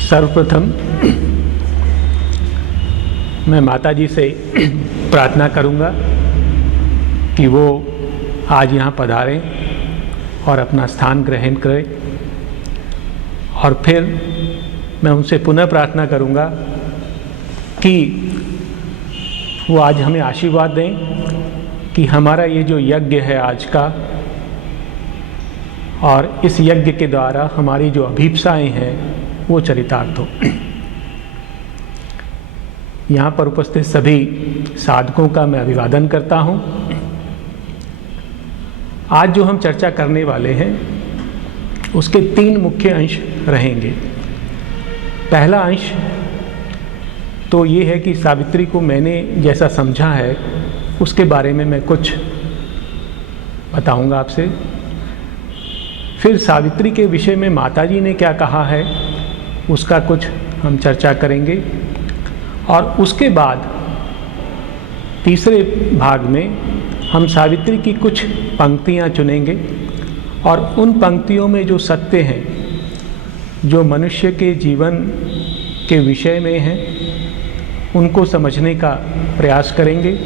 सर्वप्रथम मैं माता जी से प्रार्थना करूंगा कि वो आज यहाँ पधारें और अपना स्थान ग्रहण करें, और फिर मैं उनसे पुनः प्रार्थना करूंगा कि वो आज हमें आशीर्वाद दें कि हमारा ये जो यज्ञ है आज का, और इस यज्ञ के द्वारा हमारी जो अभीप्साएं हैं वो चरितार्थ हो। यहाँ पर उपस्थित सभी साधकों का मैं अभिवादन करता हूँ। आज जो हम चर्चा करने वाले हैं उसके 3 मुख्य अंश रहेंगे। पहला अंश तो ये है कि सावित्री को मैंने जैसा समझा है उसके बारे में मैं कुछ बताऊंगा आपसे। फिर सावित्री के विषय में माताजी ने क्या कहा है उसका कुछ हम चर्चा करेंगे, और उसके बाद तीसरे भाग में हम सावित्री की कुछ पंक्तियां चुनेंगे, और उन पंक्तियों में जो सत्य हैं, जो मनुष्य के जीवन के विषय में हैं, उनको समझने का प्रयास करेंगे।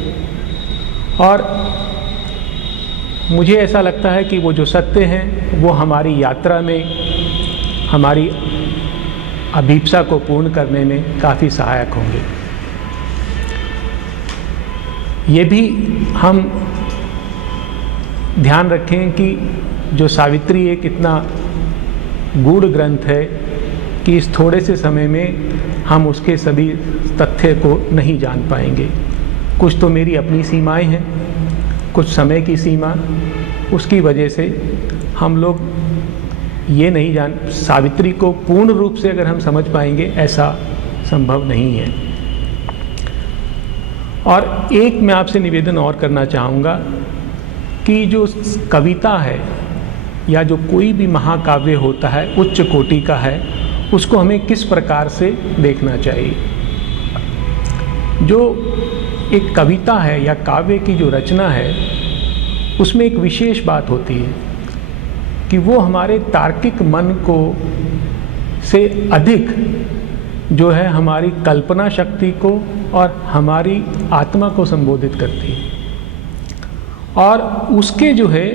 और मुझे ऐसा लगता है कि वो जो सत्य हैं वो हमारी यात्रा में हमारी अभीप्सा को पूर्ण करने में काफ़ी सहायक होंगे। ये भी हम ध्यान रखें कि जो सावित्री एक इतना गूढ़ ग्रंथ है कि इस थोड़े से समय में हम उसके सभी तथ्य को नहीं जान पाएंगे। कुछ तो मेरी अपनी सीमाएं हैं, कुछ समय की सीमा, उसकी वजह से हम लोग ये नहीं जान, सावित्री को पूर्ण रूप से अगर हम समझ पाएंगे ऐसा संभव नहीं है। और एक मैं आपसे निवेदन और करना चाहूँगा कि जो कविता है या जो कोई भी महाकाव्य होता है उच्च कोटि का है, उसको हमें किस प्रकार से देखना चाहिए। जो एक कविता है या काव्य की जो रचना है उसमें एक विशेष बात होती है कि वो हमारे तार्किक मन को से अधिक जो है हमारी कल्पना शक्ति को और हमारी आत्मा को संबोधित करती है। और उसके जो है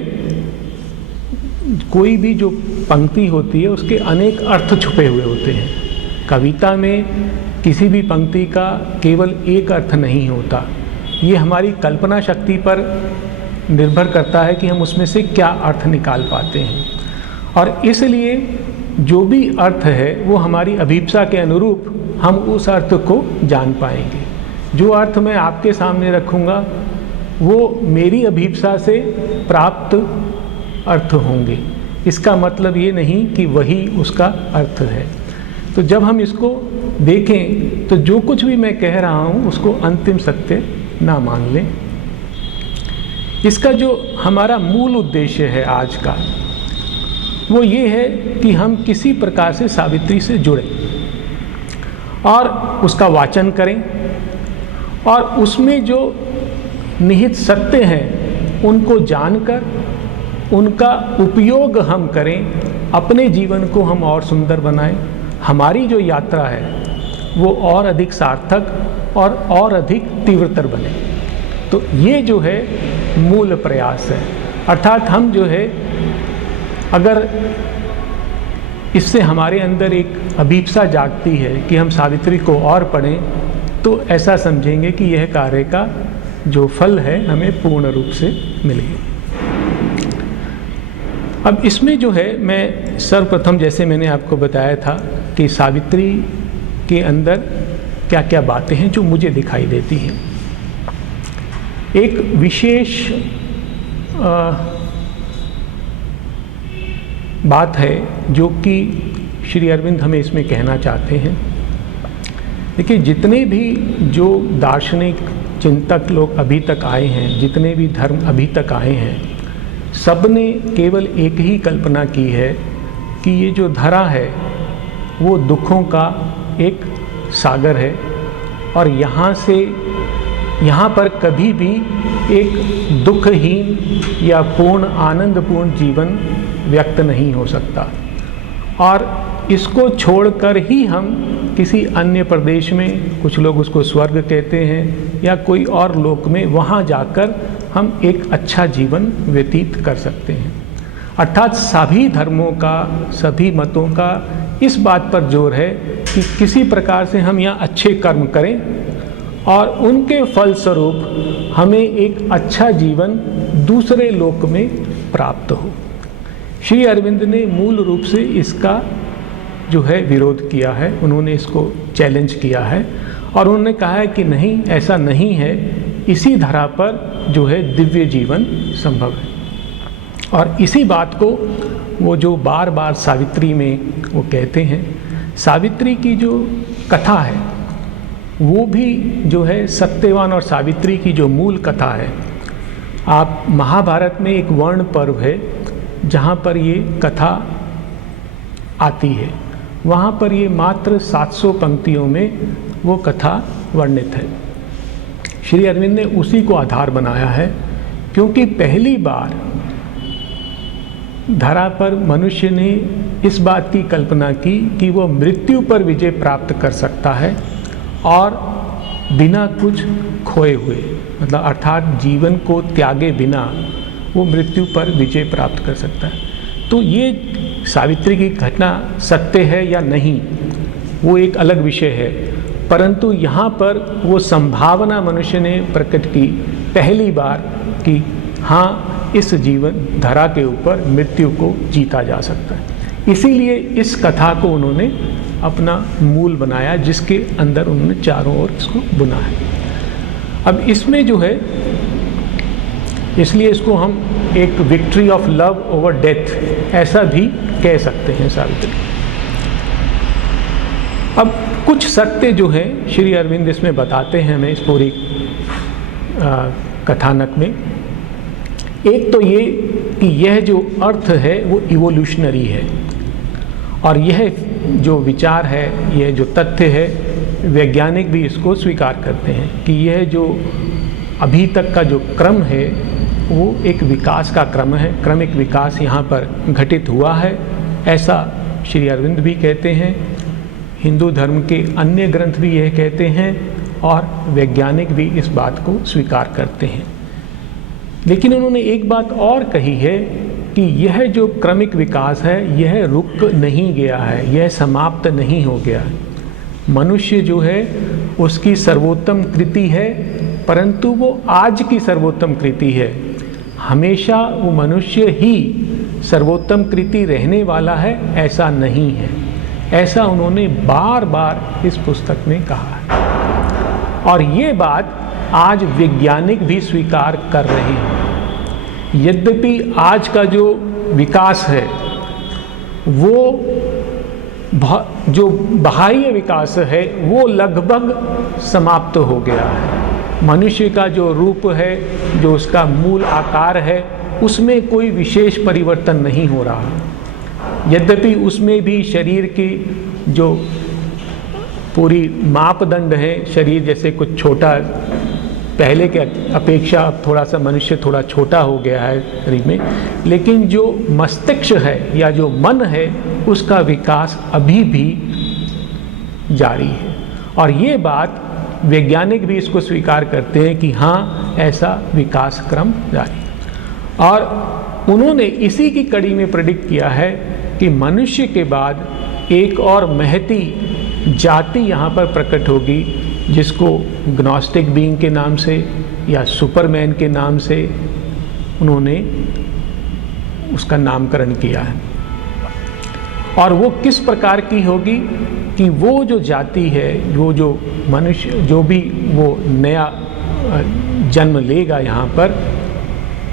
कोई भी जो पंक्ति होती है उसके अनेक अर्थ छुपे हुए होते हैं। कविता में किसी भी पंक्ति का केवल एक अर्थ नहीं होता, ये हमारी कल्पना शक्ति पर निर्भर करता है कि हम उसमें से क्या अर्थ निकाल पाते हैं। और इसलिए जो भी अर्थ है वो हमारी अभीप्सा के अनुरूप हम उस अर्थ को जान पाएंगे। जो अर्थ मैं आपके सामने रखूँगा वो मेरी अभीप्सा से प्राप्त अर्थ होंगे। इसका मतलब ये नहीं कि वही उसका अर्थ है। तो जब हम इसको देखें तो जो कुछ भी मैं कह रहा हूँ उसको अंतिम सत्य ना मान लें। इसका जो हमारा मूल उद्देश्य है आज का वो ये है कि हम किसी प्रकार से सावित्री से जुड़ें और उसका वाचन करें, और उसमें जो निहित सत्य हैं उनको जानकर उनका उपयोग हम करें, अपने जीवन को हम और सुंदर बनाएं। हमारी जो यात्रा है वो और अधिक सार्थक और अधिक तीव्रतर बने। तो ये जो है मूल प्रयास है। अर्थात हम जो है अगर इससे हमारे अंदर एक अभीप्सा जागती है कि हम सावित्री को और पढ़ें, तो ऐसा समझेंगे कि यह कार्य का जो फल है हमें पूर्ण रूप से मिलेगा। अब इसमें जो है मैं सर्वप्रथम जैसे मैंने आपको बताया था कि सावित्री के अंदर क्या क्या बातें हैं जो मुझे दिखाई देती हैं। एक विशेष बात है जो कि श्री अरविंद हमें इसमें कहना चाहते हैं। देखिए, जितने भी जो दार्शनिक चिंतक लोग अभी तक आए हैं, जितने भी धर्म अभी तक आए हैं, सब ने केवल एक ही कल्पना की है कि ये जो धरा है वो दुखों का एक सागर है, और यहाँ पर कभी भी एक दुखहीन या पूर्ण आनंदपूर्ण जीवन व्यक्त नहीं हो सकता। और इसको छोड़कर ही हम किसी अन्य प्रदेश में, कुछ लोग उसको स्वर्ग कहते हैं, या कोई और लोक में, वहाँ जाकर हम एक अच्छा जीवन व्यतीत कर सकते हैं। अर्थात सभी धर्मों का, सभी मतों का इस बात पर जोर है कि किसी प्रकार से हम यहाँ अच्छे कर्म करें और उनके फलस्वरूप हमें एक अच्छा जीवन दूसरे लोक में प्राप्त हो। श्री अरविंद ने मूल रूप से इसका जो है विरोध किया है, उन्होंने इसको चैलेंज किया है और उन्होंने कहा है कि नहीं, ऐसा नहीं है, इसी धरा पर जो है दिव्य जीवन संभव है। और इसी बात को वो जो बार बार सावित्री में वो कहते हैं, सावित्री की जो कथा है वो भी जो है सत्यवान और सावित्री की जो मूल कथा है, आप महाभारत में एक वर्ण पर्व है जहाँ पर ये कथा आती है, वहाँ पर ये मात्र 700 पंक्तियों में वो कथा वर्णित है। श्री अरविंद ने उसी को आधार बनाया है, क्योंकि पहली बार धरा पर मनुष्य ने इस बात की कल्पना की कि वो मृत्यु पर विजय प्राप्त कर सकता है और बिना कुछ खोए हुए, मतलब अर्थात जीवन को त्यागे बिना वो मृत्यु पर विजय प्राप्त कर सकता है। तो ये सावित्री की घटना सत्य है या नहीं वो एक अलग विषय है, परंतु यहाँ पर वो संभावना मनुष्य ने प्रकट की पहली बार कि हाँ, इस जीवन धरा के ऊपर मृत्यु को जीता जा सकता है। इसीलिए इस कथा को उन्होंने अपना मूल बनाया, जिसके अंदर उन्होंने चारों ओर इसको बुना है। अब इसमें जो है, इसलिए इसको हम एक victory of love over death ऐसा भी कह सकते हैं सावित्री। अब कुछ सत्य जो है श्री अरविंद इसमें बताते हैं हमें इस पूरी कथानक में। एक तो ये कि यह जो अर्थ है वो इवोल्यूशनरी है, और यह जो विचार है, यह जो तथ्य है, वैज्ञानिक भी इसको स्वीकार करते हैं कि यह जो अभी तक का जो क्रम है वो एक विकास का क्रम है, क्रमिक विकास यहाँ पर घटित हुआ है, ऐसा श्री अरविंद भी कहते हैं। हिंदू धर्म के अन्य ग्रंथ भी यह कहते हैं और वैज्ञानिक भी इस बात को स्वीकार करते हैं। लेकिन उन्होंने एक बात और कही है कि यह जो क्रमिक विकास है यह रुक नहीं गया है, यह समाप्त नहीं हो गया। मनुष्य जो है उसकी सर्वोत्तम कृति है, परंतु वो आज की सर्वोत्तम कृति है, हमेशा वो मनुष्य ही सर्वोत्तम कृति रहने वाला है ऐसा नहीं है। ऐसा उन्होंने बार बार इस पुस्तक में कहा है और ये बात आज वैज्ञानिक भी स्वीकार कर रहे हैं। यद्यपि आज का जो विकास है वो जो बाह्य विकास है वो लगभग समाप्त हो गया है। मनुष्य का जो रूप है, जो उसका मूल आकार है, उसमें कोई विशेष परिवर्तन नहीं हो रहा। यद्यपि उसमें भी शरीर की जो पूरी मापदंड है, शरीर जैसे कुछ छोटा, पहले के अपेक्षा अब थोड़ा सा मनुष्य थोड़ा छोटा हो गया है शरीर में, लेकिन जो मस्तिष्क है या जो मन है उसका विकास अभी भी जारी है। और ये बात वैज्ञानिक भी इसको स्वीकार करते हैं कि हाँ, ऐसा विकास क्रम जारी है। और उन्होंने इसी की कड़ी में प्रेडिक्ट किया है कि मनुष्य के बाद एक और महती जाति यहाँ पर प्रकट होगी, जिसको ग्नोस्टिक बीइंग के नाम से या सुपरमैन के नाम से उन्होंने उसका नामकरण किया है। और वो किस प्रकार की होगी कि वो जो जाति है, वो जो मनुष्य जो भी वो नया जन्म लेगा यहाँ पर,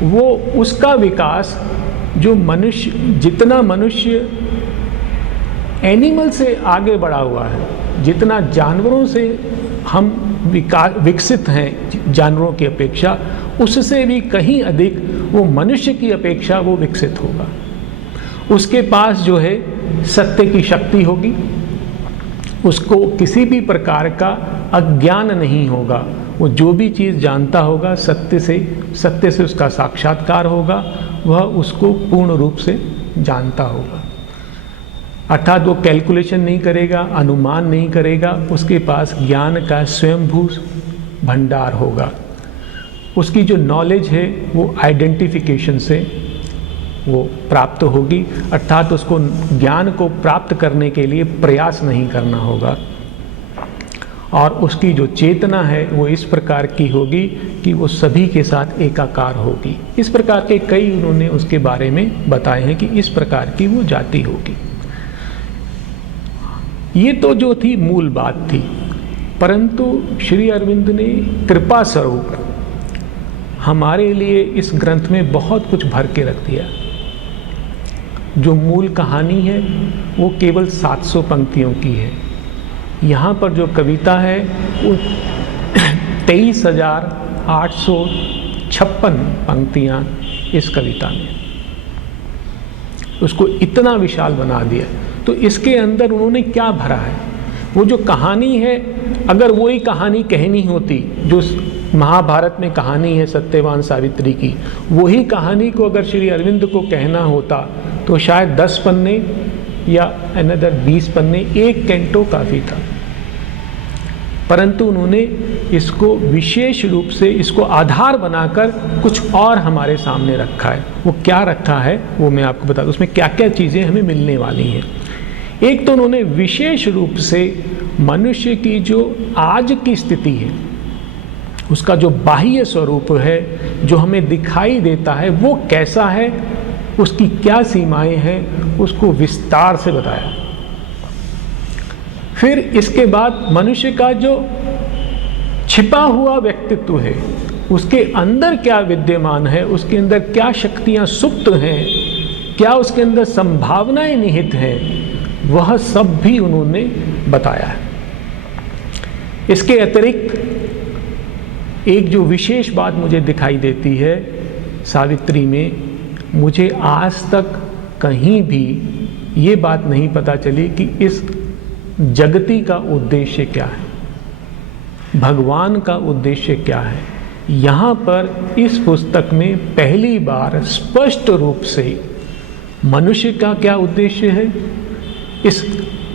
वो उसका विकास जो मनुष्य, जितना मनुष्य एनिमल से आगे बढ़ा हुआ है, जितना जानवरों से हम विकसित हैं जानवरों की अपेक्षा, उससे भी कहीं अधिक वो मनुष्य की अपेक्षा वो विकसित होगा। उसके पास जो है सत्य की शक्ति होगी, उसको किसी भी प्रकार का अज्ञान नहीं होगा, वो जो भी चीज़ जानता होगा सत्य से उसका साक्षात्कार होगा, वह उसको पूर्ण रूप से जानता होगा। अर्थात वो कैलकुलेशन नहीं करेगा, अनुमान नहीं करेगा, उसके पास ज्ञान का स्वयंभू भंडार होगा। उसकी जो नॉलेज है वो आइडेंटिफिकेशन से वो प्राप्त होगी, अर्थात उसको ज्ञान को प्राप्त करने के लिए प्रयास नहीं करना होगा। और उसकी जो चेतना है वो इस प्रकार की होगी कि वो सभी के साथ एकाकार होगी। इस प्रकार के कई उन्होंने उसके बारे में बताए हैं कि इस प्रकार की वो जाति होगी। ये तो जो थी मूल बात थी, परंतु श्री अरविंद ने कृपा स्वरूप हमारे लिए इस ग्रंथ में बहुत कुछ भर के रख दिया। जो मूल कहानी है वो केवल 700 पंक्तियों की है। यहाँ पर जो कविता है वो 23,856 पंक्तियाँ इस कविता में, उसको इतना विशाल बना दिया। तो इसके अंदर उन्होंने क्या भरा है? वो जो कहानी है, अगर वही कहानी कहनी होती जो महाभारत में कहानी है सत्यवान सावित्री की, वही कहानी को अगर श्री अरविंद को कहना होता तो शायद 10 पन्ने या अनदर 20 पन्ने, एक कैंटो काफ़ी था। परंतु उन्होंने इसको विशेष रूप से इसको आधार बनाकर कुछ और हमारे सामने रखा है। वो क्या रखा है वो मैं आपको बता दूं, उसमें क्या क्या चीज़ें हमें मिलने वाली हैं। एक तो उन्होंने विशेष रूप से मनुष्य की जो आज की स्थिति है, उसका जो बाह्य स्वरूप है, जो हमें दिखाई देता है, वो कैसा है, उसकी क्या सीमाएं हैं, उसको विस्तार से बताया। फिर इसके बाद मनुष्य का जो छिपा हुआ व्यक्तित्व है, उसके अंदर क्या विद्यमान है, उसके अंदर क्या शक्तियां सुप्त हैं, क्या उसके अंदर संभावनाएं निहित हैं, वह सब भी उन्होंने बताया है। इसके अतिरिक्त एक जो विशेष बात मुझे दिखाई देती है सावित्री में, मुझे आज तक कहीं भी ये बात नहीं पता चली कि इस जगती का उद्देश्य क्या है, भगवान का उद्देश्य क्या है। यहाँ पर इस पुस्तक में पहली बार स्पष्ट रूप से मनुष्य का क्या उद्देश्य है, इस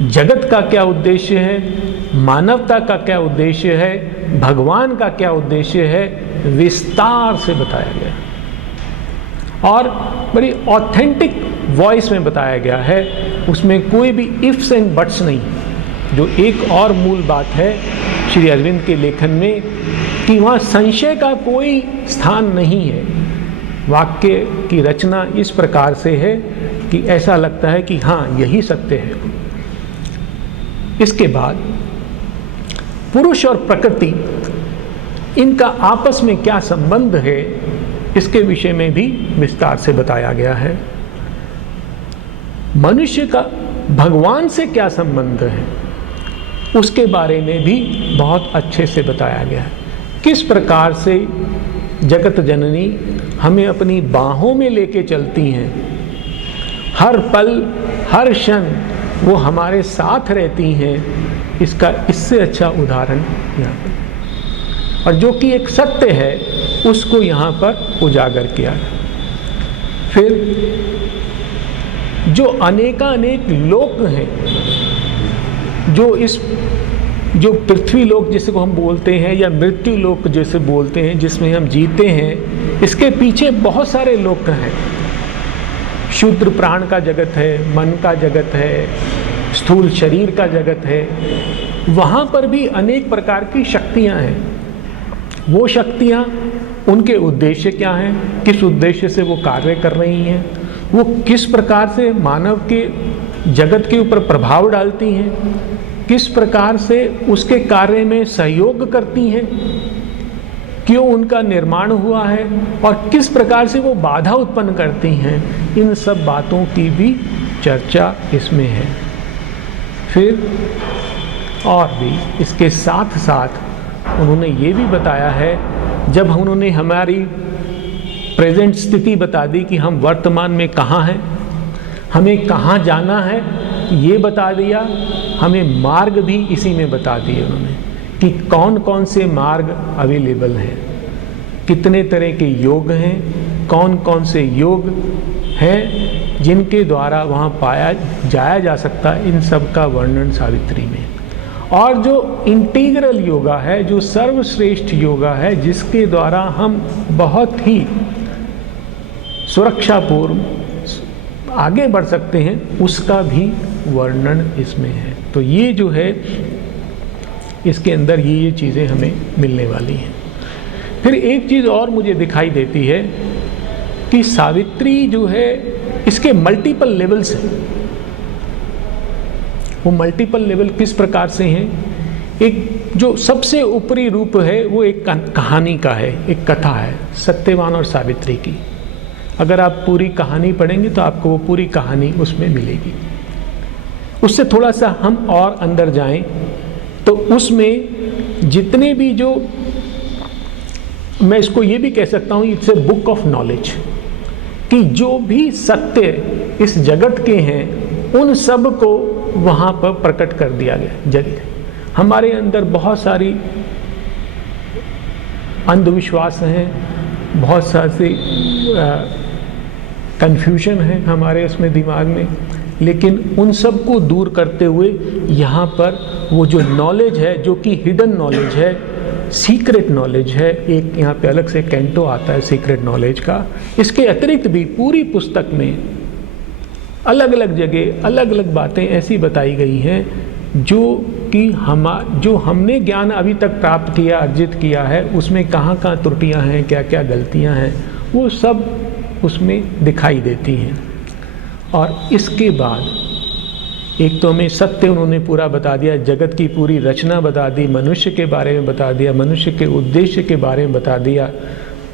जगत का क्या उद्देश्य है, मानवता का क्या उद्देश्य है, भगवान का क्या उद्देश्य है, विस्तार से बताया गया और बड़ी ऑथेंटिक वॉइस में बताया गया है। उसमें कोई भी इफ्स एंड बट्स नहीं। जो एक और मूल बात है श्री अरविंद के लेखन में कि वहाँ संशय का कोई स्थान नहीं है। वाक्य की रचना इस प्रकार से है कि ऐसा लगता है कि हाँ, यही सत्य है। इसके बाद पुरुष और प्रकृति, इनका आपस में क्या संबंध है, इसके विषय में भी विस्तार से बताया गया है। मनुष्य का भगवान से क्या संबंध है, उसके बारे में भी बहुत अच्छे से बताया गया है। किस प्रकार से जगत जननी हमें अपनी बाहों में लेके चलती हैं, हर पल हर क्षण वो हमारे साथ रहती हैं, इसका इससे अच्छा उदाहरण यहाँ पर, और जो कि एक सत्य है उसको यहाँ पर उजागर किया। फिर जो अनेकानेक लोक हैं, जो पृथ्वी लोक जिसको हम बोलते हैं या मृत्यु लोक जैसे बोलते हैं, जिसमें हम जीते हैं, इसके पीछे बहुत सारे लोक हैं। शूद्र प्राण का जगत है, मन का जगत है, स्थूल शरीर का जगत है। वहाँ पर भी अनेक प्रकार की शक्तियाँ हैं। वो शक्तियाँ, उनके उद्देश्य क्या हैं, किस उद्देश्य से वो कार्य कर रही हैं, वो किस प्रकार से मानव के जगत के ऊपर प्रभाव डालती हैं, किस प्रकार से उसके कार्य में सहयोग करती हैं, क्यों उनका निर्माण हुआ है और किस प्रकार से वो बाधा उत्पन्न करती हैं, इन सब बातों की भी चर्चा इसमें है। फिर और भी इसके साथ साथ उन्होंने ये भी बताया है, जब उन्होंने हमारी प्रेजेंट स्थिति बता दी कि हम वर्तमान में कहाँ हैं, हमें कहाँ जाना है, ये बता दिया, हमें मार्ग भी इसी में बता दिए उन्होंने कि कौन कौन से मार्ग अवेलेबल हैं, कितने तरह के योग हैं, कौन कौन से योग हैं जिनके द्वारा वहाँ पाया जाया जा सकता है, इन सब का वर्णन सावित्री में। और जो इंटीग्रल योगा है, जो सर्वश्रेष्ठ योगा है, जिसके द्वारा हम बहुत ही सुरक्षापूर्व आगे बढ़ सकते हैं, उसका भी वर्णन इसमें है। तो ये जो है, इसके अंदर ये चीज़ें हमें मिलने वाली हैं। फिर एक चीज़ और मुझे दिखाई देती है कि सावित्री जो है, इसके मल्टीपल लेवल्स हैं। वो मल्टीपल लेवल किस प्रकार से हैं? एक जो सबसे ऊपरी रूप है वो एक कहानी का है, एक कथा है सत्यवान और सावित्री की। अगर आप पूरी कहानी पढ़ेंगे तो आपको वो पूरी कहानी उसमें मिलेगी। उससे थोड़ा सा हम और अंदर जाएं तो उसमें जितने भी जो, मैं इसको ये भी कह सकता हूँ, it's a book of knowledge, कि जो भी सत्य इस जगत के हैं उन सब को वहाँ पर प्रकट कर दिया गया। जगत हमारे अंदर बहुत सारी अंधविश्वास हैं, बहुत सारी कंफ्यूजन है हमारे उसमें दिमाग में, लेकिन उन सब को दूर करते हुए यहाँ पर वो जो नॉलेज है, जो कि हिडन नॉलेज है, सीक्रेट नॉलेज है, एक यहाँ पे अलग से कैंटो आता है सीक्रेट नॉलेज का। इसके अतिरिक्त भी पूरी पुस्तक में अलग अलग जगह अलग अलग बातें ऐसी बताई गई हैं जो कि जो हमने ज्ञान अभी तक प्राप्त किया, अर्जित किया है, उसमें कहाँ कहाँ त्रुटियाँ हैं, क्या क्या गलतियाँ हैं, वो सब उसमें दिखाई देती हैं। और इसके बाद एक तो हमें सत्य उन्होंने पूरा बता दिया, जगत की पूरी रचना बता दी, मनुष्य के बारे में बता दिया, मनुष्य के उद्देश्य के बारे में बता दिया,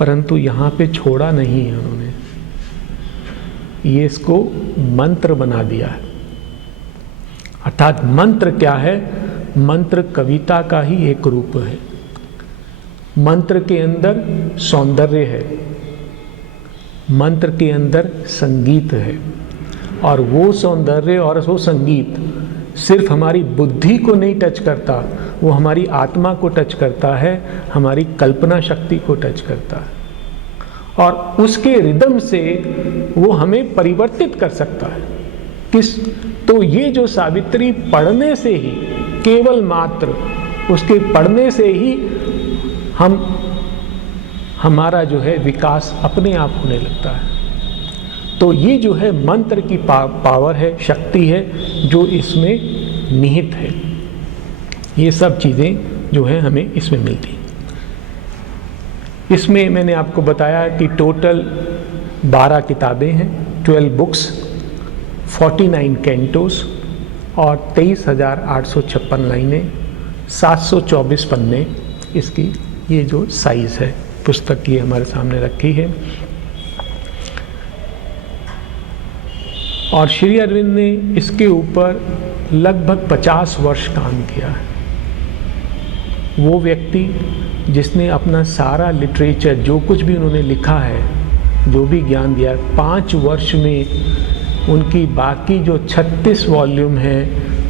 परंतु यहाँ पे छोड़ा नहीं है उन्होंने, ये इसको मंत्र बना दिया है। अर्थात मंत्र क्या है? मंत्र कविता का ही एक रूप है। मंत्र के अंदर सौंदर्य है, मंत्र के अंदर संगीत है, और वो सौंदर्य और वो संगीत सिर्फ हमारी बुद्धि को नहीं टच करता, वो हमारी आत्मा को टच करता है, हमारी कल्पना शक्ति को टच करता है, और उसके रिदम से वो हमें परिवर्तित कर सकता है। तो ये जो सावित्री पढ़ने से ही, केवल मात्र उसके पढ़ने से ही हमारा जो है विकास अपने आप होने लगता है। तो ये जो है मंत्र की पावर है, शक्ति है, जो इसमें निहित है। ये सब चीज़ें जो है हमें इसमें मिलती। इसमें मैंने आपको बताया कि टोटल 12 किताबें हैं, 12 बुक्स, 49 कैंटोस और 23,856 लाइनें, 724 पन्ने इसकी ये जो साइज़ है पुस्तक की हमारे सामने रखी है। और श्री अरविंद ने इसके ऊपर लगभग 50 वर्ष काम किया है। वो व्यक्ति जिसने अपना सारा लिटरेचर, जो कुछ भी उन्होंने लिखा है, जो भी ज्ञान दिया, 5 वर्ष में उनकी बाकी जो 36 वॉल्यूम है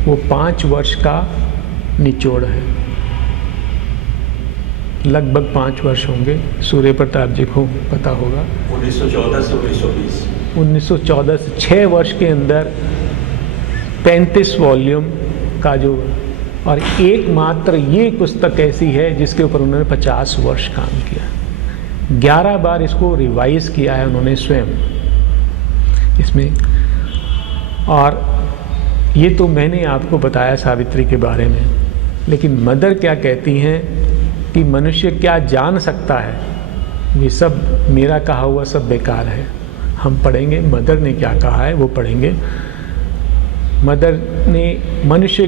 वो 5 वर्ष का निचोड़ है। लगभग 5 वर्ष होंगे। सूर्य प्रताप जी को पता होगा 1914 से 1920, 1914 से 6 वर्ष के अंदर 35 वॉल्यूम का जो, और एकमात्र ये पुस्तक ऐसी है जिसके ऊपर उन्होंने 50 वर्ष काम किया। 11 बार इसको रिवाइज किया है उन्होंने स्वयं इसमें। और ये तो मैंने आपको बताया सावित्री के बारे में, लेकिन मदर क्या कहती हैं कि मनुष्य क्या जान सकता है, ये सब मेरा कहा हुआ सब बेकार है। हम पढ़ेंगे मदर ने क्या कहा है, वो पढ़ेंगे। मदर ने मनुष्य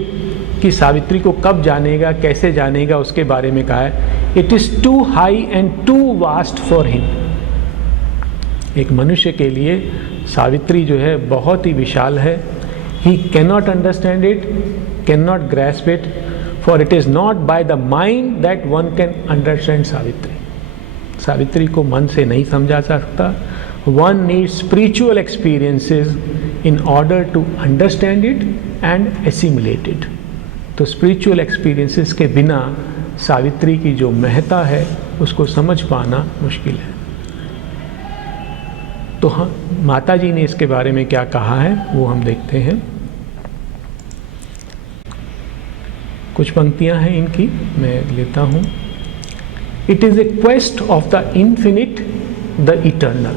की सावित्री को कब जानेगा, कैसे जानेगा, उसके बारे में कहा है, it is too high and too vast for him. एक मनुष्य के लिए सावित्री जो है बहुत ही विशाल है। He can not understand it, can not grasp it, for it is not by the mind that one can understand Savitri. Savitri को मन से नहीं समझा जा सकता। One needs spiritual experiences in order to understand it and assimilate it. तो spiritual experiences के बिना सावित्री की जो महत्ता है उसको समझ पाना मुश्किल है। तो हाँ, माता जी ने इसके बारे में क्या कहा है वो हम देखते हैं। कुछ पंक्तियां हैं इनकी, मैं लेता हूँ। It is a quest of the infinite the eternal,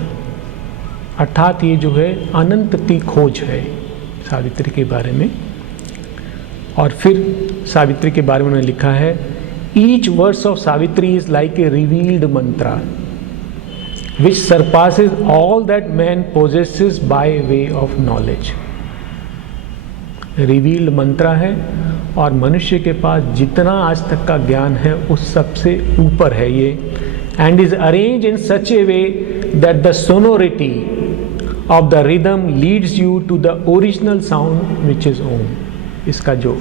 अर्थात ये जो है अनंत की खोज है सावित्री के बारे में। और फिर सावित्री के बारे में उन्होंने लिखा है, each verse of Savitri is like a revealed mantra which surpasses all that man possesses by way of knowledge. Revealed mantra है और मनुष्य के पास जितना आज तक का ज्ञान है उस सबसे ऊपर है ये। And is arranged in such a way that the sonority of the rhythm leads you to the original sound which is Om. इसका जो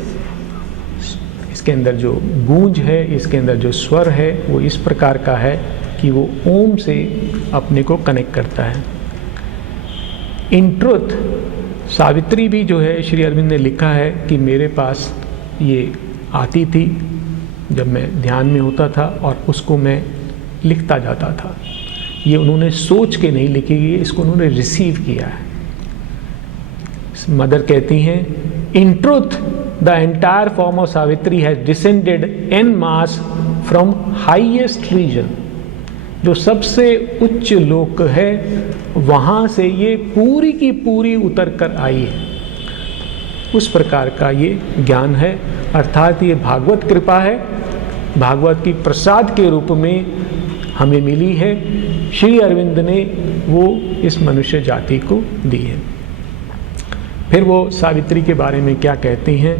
इसके अंदर जो गूंज है, इसके अंदर जो स्वर है वो इस प्रकार का है कि वो ओम से अपने को कनेक्ट करता है। इन ट्रुथ सावित्री भी जो है श्री अरविंद ने लिखा है कि मेरे पास ये आती थी जब मैं ध्यान में होता था और उसको मैं लिखता जाता था। ये उन्होंने सोच के नहीं लिखी है, इसको उन्होंने रिसीव किया है। मदर कहती हैं, in truth the entire form of Savitri has descended en masse from highest region. जो सबसे उच्च लोक है वहाँ से ये पूरी की पूरी उतर कर आई है। उस प्रकार का ये ज्ञान है, अर्थात ये भागवत कृपा है, भागवत की प्रसाद के रूप में हमें मिली है। श्री अरविंद ने वो इस मनुष्य जाति को दी है। फिर वो सावित्री के बारे में क्या कहती हैं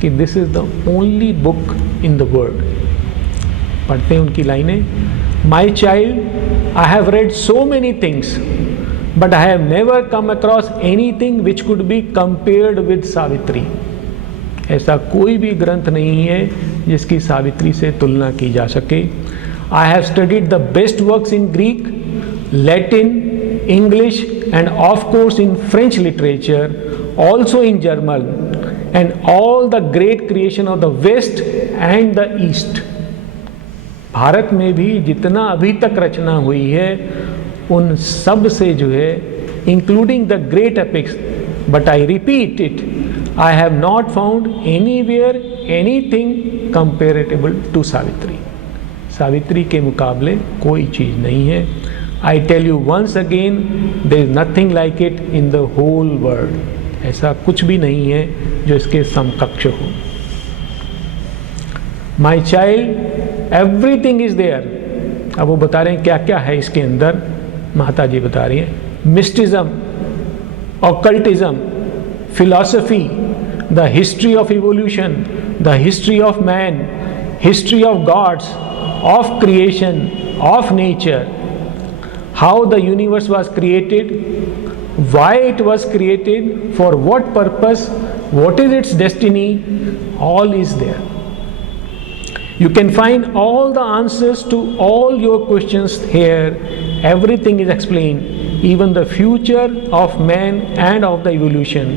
कि this is the only book in the world. पढ़ते हैं उनकी लाइनें। My child, I have read so many things but I have never come across anything which could be compared with Savitri. ऐसा कोई भी ग्रंथ नहीं है जिसकी सावित्री से तुलना की जा सके। I have studied the best works in Greek, Latin, English, and of course in French literature, also in German, and all the great creation of the West and the East. Bharat में भी जितना अभी तक रचना हुई है उन सब से जो है, including the great epics, but I repeat it, I have not found anywhere anything comparable to Savitri. Savitri के मुकाबले कोई चीज़ नहीं है। I tell you once again, there is nothing like it in the whole world. ऐसा कुछ भी नहीं है जो इसके समकक्ष हो। My child, everything is there. अब वो बता रहे हैं क्या क्या है इसके अंदर। माता जी बता रही हैं, mysticism, occultism, philosophy, the history of evolution, the history of man, history of gods, of creation, of nature, how the universe was created, why it was created, for what purpose, what is its destiny, all is there. You can find all the answers to all your questions here. Everything is explained, even the future of man and of the evolution,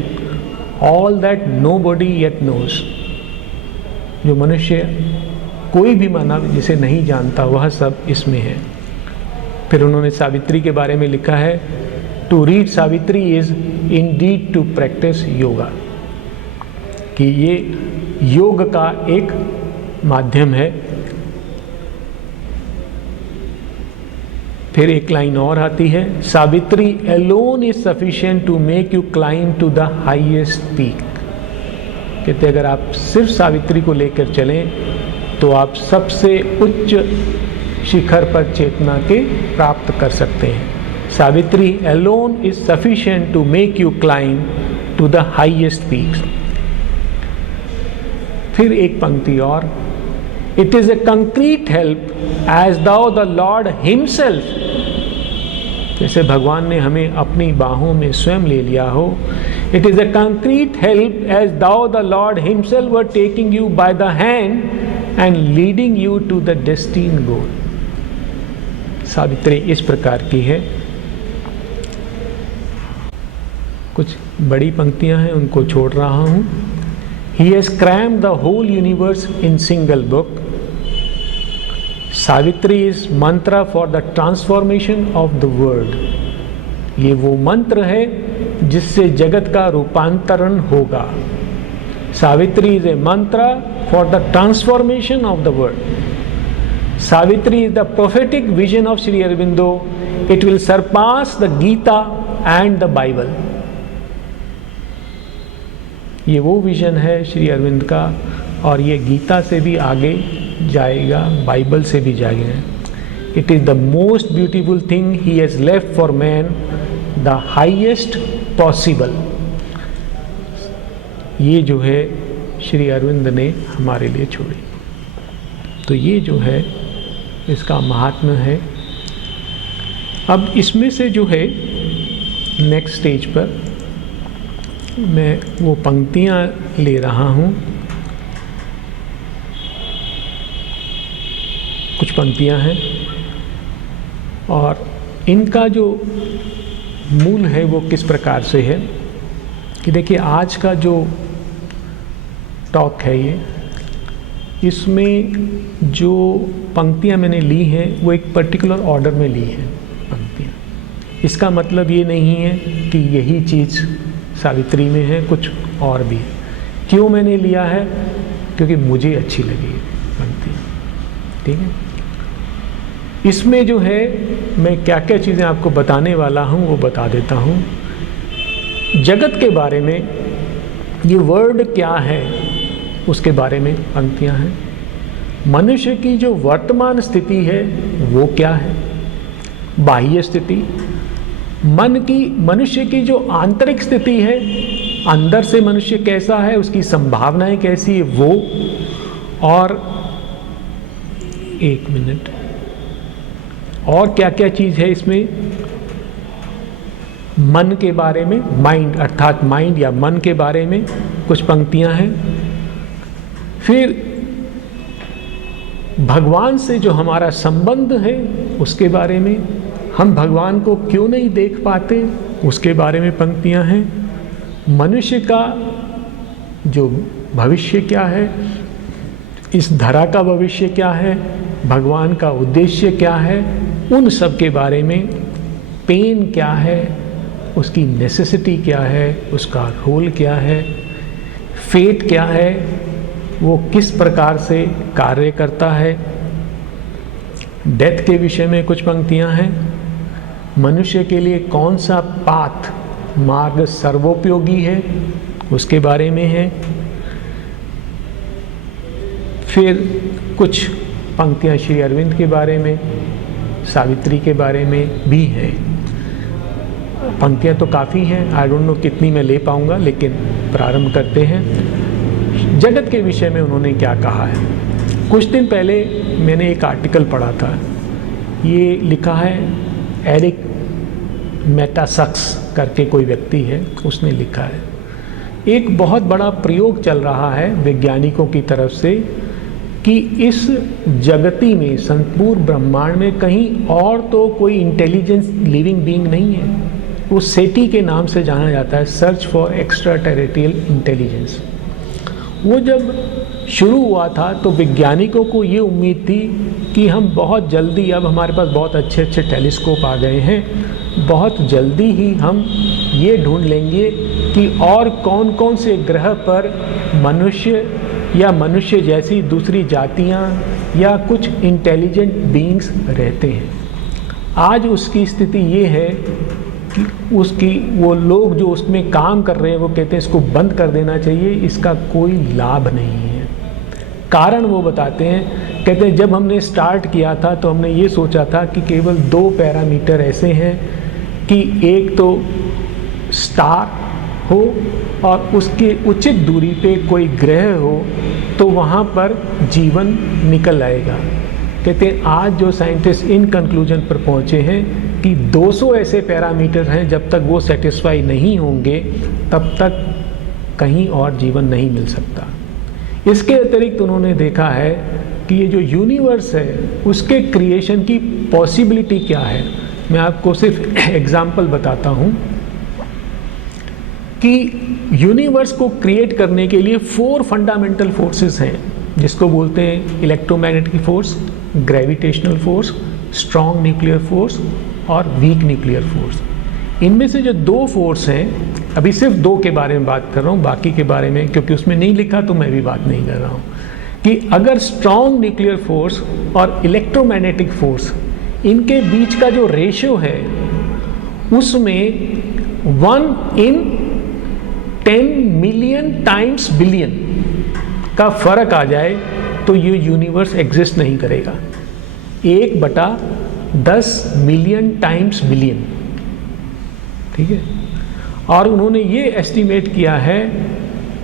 all that nobody yet knows. जो मनुष्य कोई भी मानव जिसे नहीं जानता वह सब इसमें है। फिर उन्होंने सावित्री के बारे में लिखा है, to read Savitri is indeed to practise yoga, कि ये योग का एक माध्यम है। फिर एक लाइन और आती है, Savitri alone is sufficient to make you climb to the highest peak. कहते अगर आप सिर्फ सावित्री को लेकर चलें तो आप सबसे उच्च शिखर पर चेतना के प्राप्त कर सकते हैं। Savitri alone is sufficient to make you climb to the highest peaks. फिर एक पंक्ति और, it is a concrete help as though the Lord himself. जैसे भगवान ने हमें अपनी बाहों में स्वयं ले लिया हो। It is a concrete help as though the Lord himself were taking you by the hand and leading you to the destined goal. Savitri इस प्रकार की है। कुछ बड़ी पंक्तियां हैं उनको छोड़ रहा हूं। He has crammed the whole universe in single book. Savitri is mantra for the transformation of the world. ये वो मंत्र है जिससे जगत का रूपांतरण होगा। Savitri is a mantra for the transformation of the world. Savitri is the prophetic vision of Sri Aurobindo. It will surpass the Gita and the Bible. ये वो विजन है श्री अरविंद का, और ये गीता से भी आगे जाएगा, बाइबल से भी जाएगा। It is the most beautiful thing he has left for man, the highest possible. ये जो है श्री अरविंद ने हमारे लिए छोड़ी। तो ये जो है इसका महात्म्य है। अब इसमें से जो है नेक्स्ट स्टेज पर मैं वो पंक्तियाँ ले रहा हूँ। कुछ पंक्तियाँ हैं और इनका जो मूल है वो किस प्रकार से है कि देखिए, आज का जो टॉक है ये, इसमें जो पंक्तियाँ मैंने ली हैं वो एक पर्टिकुलर ऑर्डर में ली हैं पंक्तियाँ। इसका मतलब ये नहीं है कि यही चीज़ सावित्री में है, कुछ और भी। क्यों मैंने लिया है? क्योंकि मुझे अच्छी लगी पंक्तियाँ, ठीक है। इसमें जो है मैं क्या क्या चीज़ें आपको बताने वाला हूँ वो बता देता हूँ। जगत के बारे में, ये वर्ड क्या है उसके बारे में पंक्तियाँ हैं। मनुष्य की जो वर्तमान स्थिति है वो क्या है, बाह्य स्थिति। मनुष्य की जो आंतरिक स्थिति है, अंदर से मनुष्य कैसा है, उसकी संभावनाएं कैसी है वो। और एक मिनट, और क्या क्या चीज़ है इसमें, मन के बारे में, माइंड अर्थात माइंड या मन के बारे में कुछ पंक्तियां हैं। फिर भगवान से जो हमारा संबंध है उसके बारे में, हम भगवान को क्यों नहीं देख पाते उसके बारे में पंक्तियां हैं। मनुष्य का जो भविष्य क्या है, इस धरा का भविष्य क्या है, भगवान का उद्देश्य क्या है, उन सब के बारे में। पेन क्या है, उसकी नेसेसिटी क्या है, उसका रोल क्या है, फेट क्या है, वो किस प्रकार से कार्य करता है। डेथ के विषय में कुछ पंक्तियां हैं। मनुष्य के लिए कौन सा पाथ, मार्ग सर्वोपयोगी है उसके बारे में है। फिर कुछ पंक्तियां श्री अरविंद के बारे में, सावित्री के बारे में भी है। पंक्तियां तो काफ़ी हैं, आई डोंट नो कितनी मैं ले पाऊंगा, लेकिन प्रारंभ करते हैं। जगत के विषय में उन्होंने क्या कहा है। कुछ दिन पहले मैंने एक आर्टिकल पढ़ा था, ये लिखा है एरिक मेटासक्स करके कोई व्यक्ति है, उसने लिखा है। एक बहुत बड़ा प्रयोग चल रहा है वैज्ञानिकों की तरफ से कि इस जगती में, संपूर्ण ब्रह्मांड में कहीं और तो कोई इंटेलिजेंस लिविंग बीइंग नहीं है। वो सेटी के नाम से जाना जाता है, search for extra terrestrial intelligence. वो जब शुरू हुआ था तो वैज्ञानिकों को ये उम्मीद थी कि हम बहुत जल्दी, अब हमारे पास बहुत अच्छे अच्छे टेलीस्कोप आ गए हैं, बहुत जल्दी ही हम ये ढूंढ लेंगे कि और कौन कौन से ग्रह पर मनुष्य या मनुष्य जैसी दूसरी जातियां या कुछ इंटेलिजेंट बीइंग्स रहते हैं। आज उसकी स्थिति ये है कि वो लोग जो उसमें काम कर रहे हैं वो कहते हैं इसको बंद कर देना चाहिए, इसका कोई लाभ नहीं है। कारण वो बताते हैं, कहते हैं जब हमने स्टार्ट किया था तो हमने ये सोचा था कि केवल 2 पैरामीटर ऐसे हैं कि एक तो स्टार हो और उसके उचित दूरी पे कोई ग्रह हो तो वहाँ पर जीवन निकल आएगा। कहते हैं आज जो साइंटिस्ट इन कंक्लूजन पर पहुँचे हैं कि 200 ऐसे पैरामीटर हैं, जब तक वो सेटिस्फाई नहीं होंगे तब तक कहीं और जीवन नहीं मिल सकता। इसके अतिरिक्त उन्होंने देखा है कि ये जो यूनिवर्स है उसके क्रिएशन की पॉसिबिलिटी क्या है। मैं आपको सिर्फ एग्जाम्पल बताता हूँ कि यूनिवर्स को क्रिएट करने के लिए 4 फंडामेंटल फोर्सेस हैं, जिसको बोलते हैं electromagnetic force, gravitational force, strong nuclear force और वीक न्यूक्लियर फोर्स। इनमें से जो 2 फोर्स हैं, अभी सिर्फ 2 के बारे में बात कर रहा हूँ, बाकी के बारे में क्योंकि उसमें नहीं लिखा तो मैं भी बात नहीं कर रहा हूँ, कि अगर स्ट्रॉन्ग न्यूक्लियर फोर्स और इलेक्ट्रोमैग्नेटिक फोर्स इनके बीच का जो रेशियो है उसमें 1 in 10 मिलियन टाइम्स बिलियन का फर्क आ जाए तो ये यूनिवर्स एग्जिस्ट नहीं करेगा। 1/10 मिलियन टाइम्स बिलियन, ठीक है। और उन्होंने ये एस्टिमेट किया है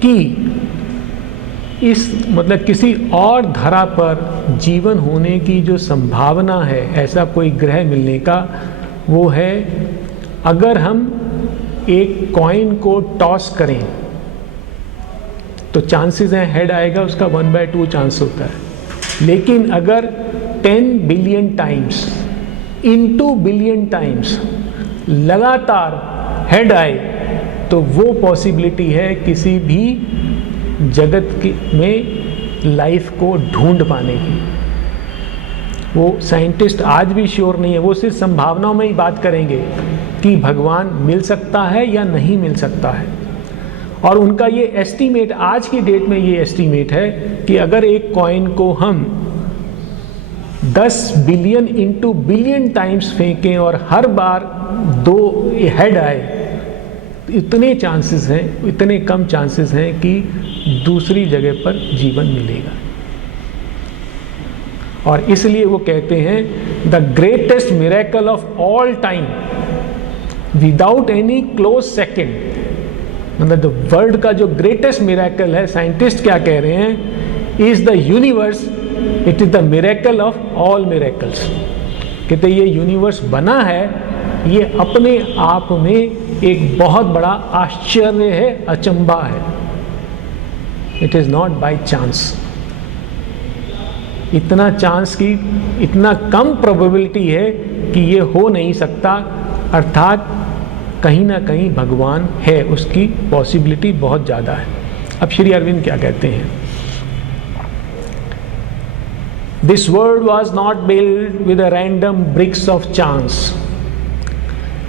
कि इस मतलब किसी और धरा पर जीवन होने की जो संभावना है, ऐसा कोई ग्रह मिलने का, वो है अगर हम एक कॉइन को टॉस करें तो चांसेस हैं हेड आएगा, उसका 1/2 चांस होता है। लेकिन अगर 10 billion times into billion times लगातार हेड आए तो वो पॉसिबिलिटी है किसी भी जगत में लाइफ को ढूंढ पाने की। वो साइंटिस्ट आज भी श्योर नहीं है, वो सिर्फ संभावनाओं में ही बात करेंगे कि भगवान मिल सकता है या नहीं मिल सकता है। और उनका ये एस्टीमेट, आज की डेट में ये एस्टीमेट है कि अगर एक कॉइन को हम 10 बिलियन इंटू बिलियन टाइम्स फेंकें और हर बार 2 हेड आए, इतने चांसेस हैं, इतने कम चांसेस हैं कि दूसरी जगह पर जीवन मिलेगा। और इसलिए वो कहते हैं the greatest miracle of all time without any close second, मतलब वर्ल्ड का जो ग्रेटेस्ट मिरेकल है, साइंटिस्ट क्या कह रहे हैं, is the universe, it is the miracle of all miracles. कहते ये यूनिवर्स बना है, ये अपने आप में एक बहुत बड़ा आश्चर्य है, अचंबा है। It is not by chance. इतना चांस की इतना कम प्रोबेबिलिटी है कि ये हो नहीं सकता, अर्थात कहीं ना कहीं भगवान है, उसकी पॉसिबिलिटी बहुत ज़्यादा है। अब श्री अरविंद क्या कहते हैं, this world was not build with a random bricks of chance,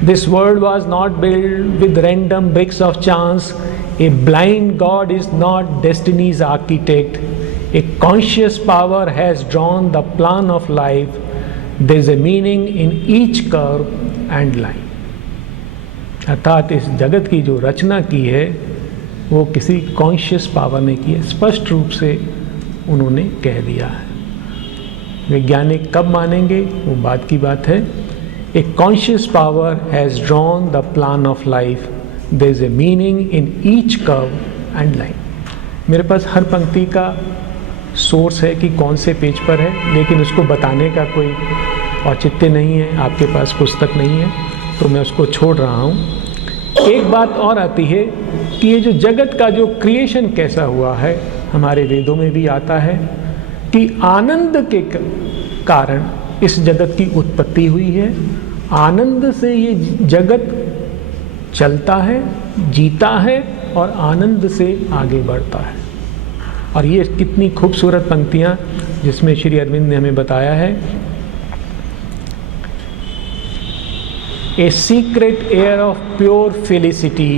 this world was not build with random bricks of chance, a blind god is not destiny's architect, a conscious power has drawn the plan of life, there is a meaning in each curve and line। अर्थात इस जगत की जो रचना की है वो किसी conscious power ने की है, स्पष्ट रूप से उन्होंने कह दिया है। वैज्ञानिक कब मानेंगे वो बात की बात है। A conscious power has drawn the plan of life, there is a meaning in each curve and line. मेरे पास हर पंक्ति का सोर्स है कि कौन से पेज पर है, लेकिन उसको बताने का कोई औचित्य नहीं है, आपके पास पुस्तक नहीं है, तो मैं उसको छोड़ रहा हूँ। एक बात और आती है कि ये जो जगत का जो क्रिएशन कैसा हुआ है, हमारे वेदों में भी आता है कि आनंद के कारण इस जगत की उत्पत्ति हुई है, आनंद से ये जगत चलता है, जीता है और आनंद से आगे बढ़ता है। और ये कितनी खूबसूरत पंक्तियाँ जिसमें श्री अरविंद ने हमें बताया है, a secret air of pure felicity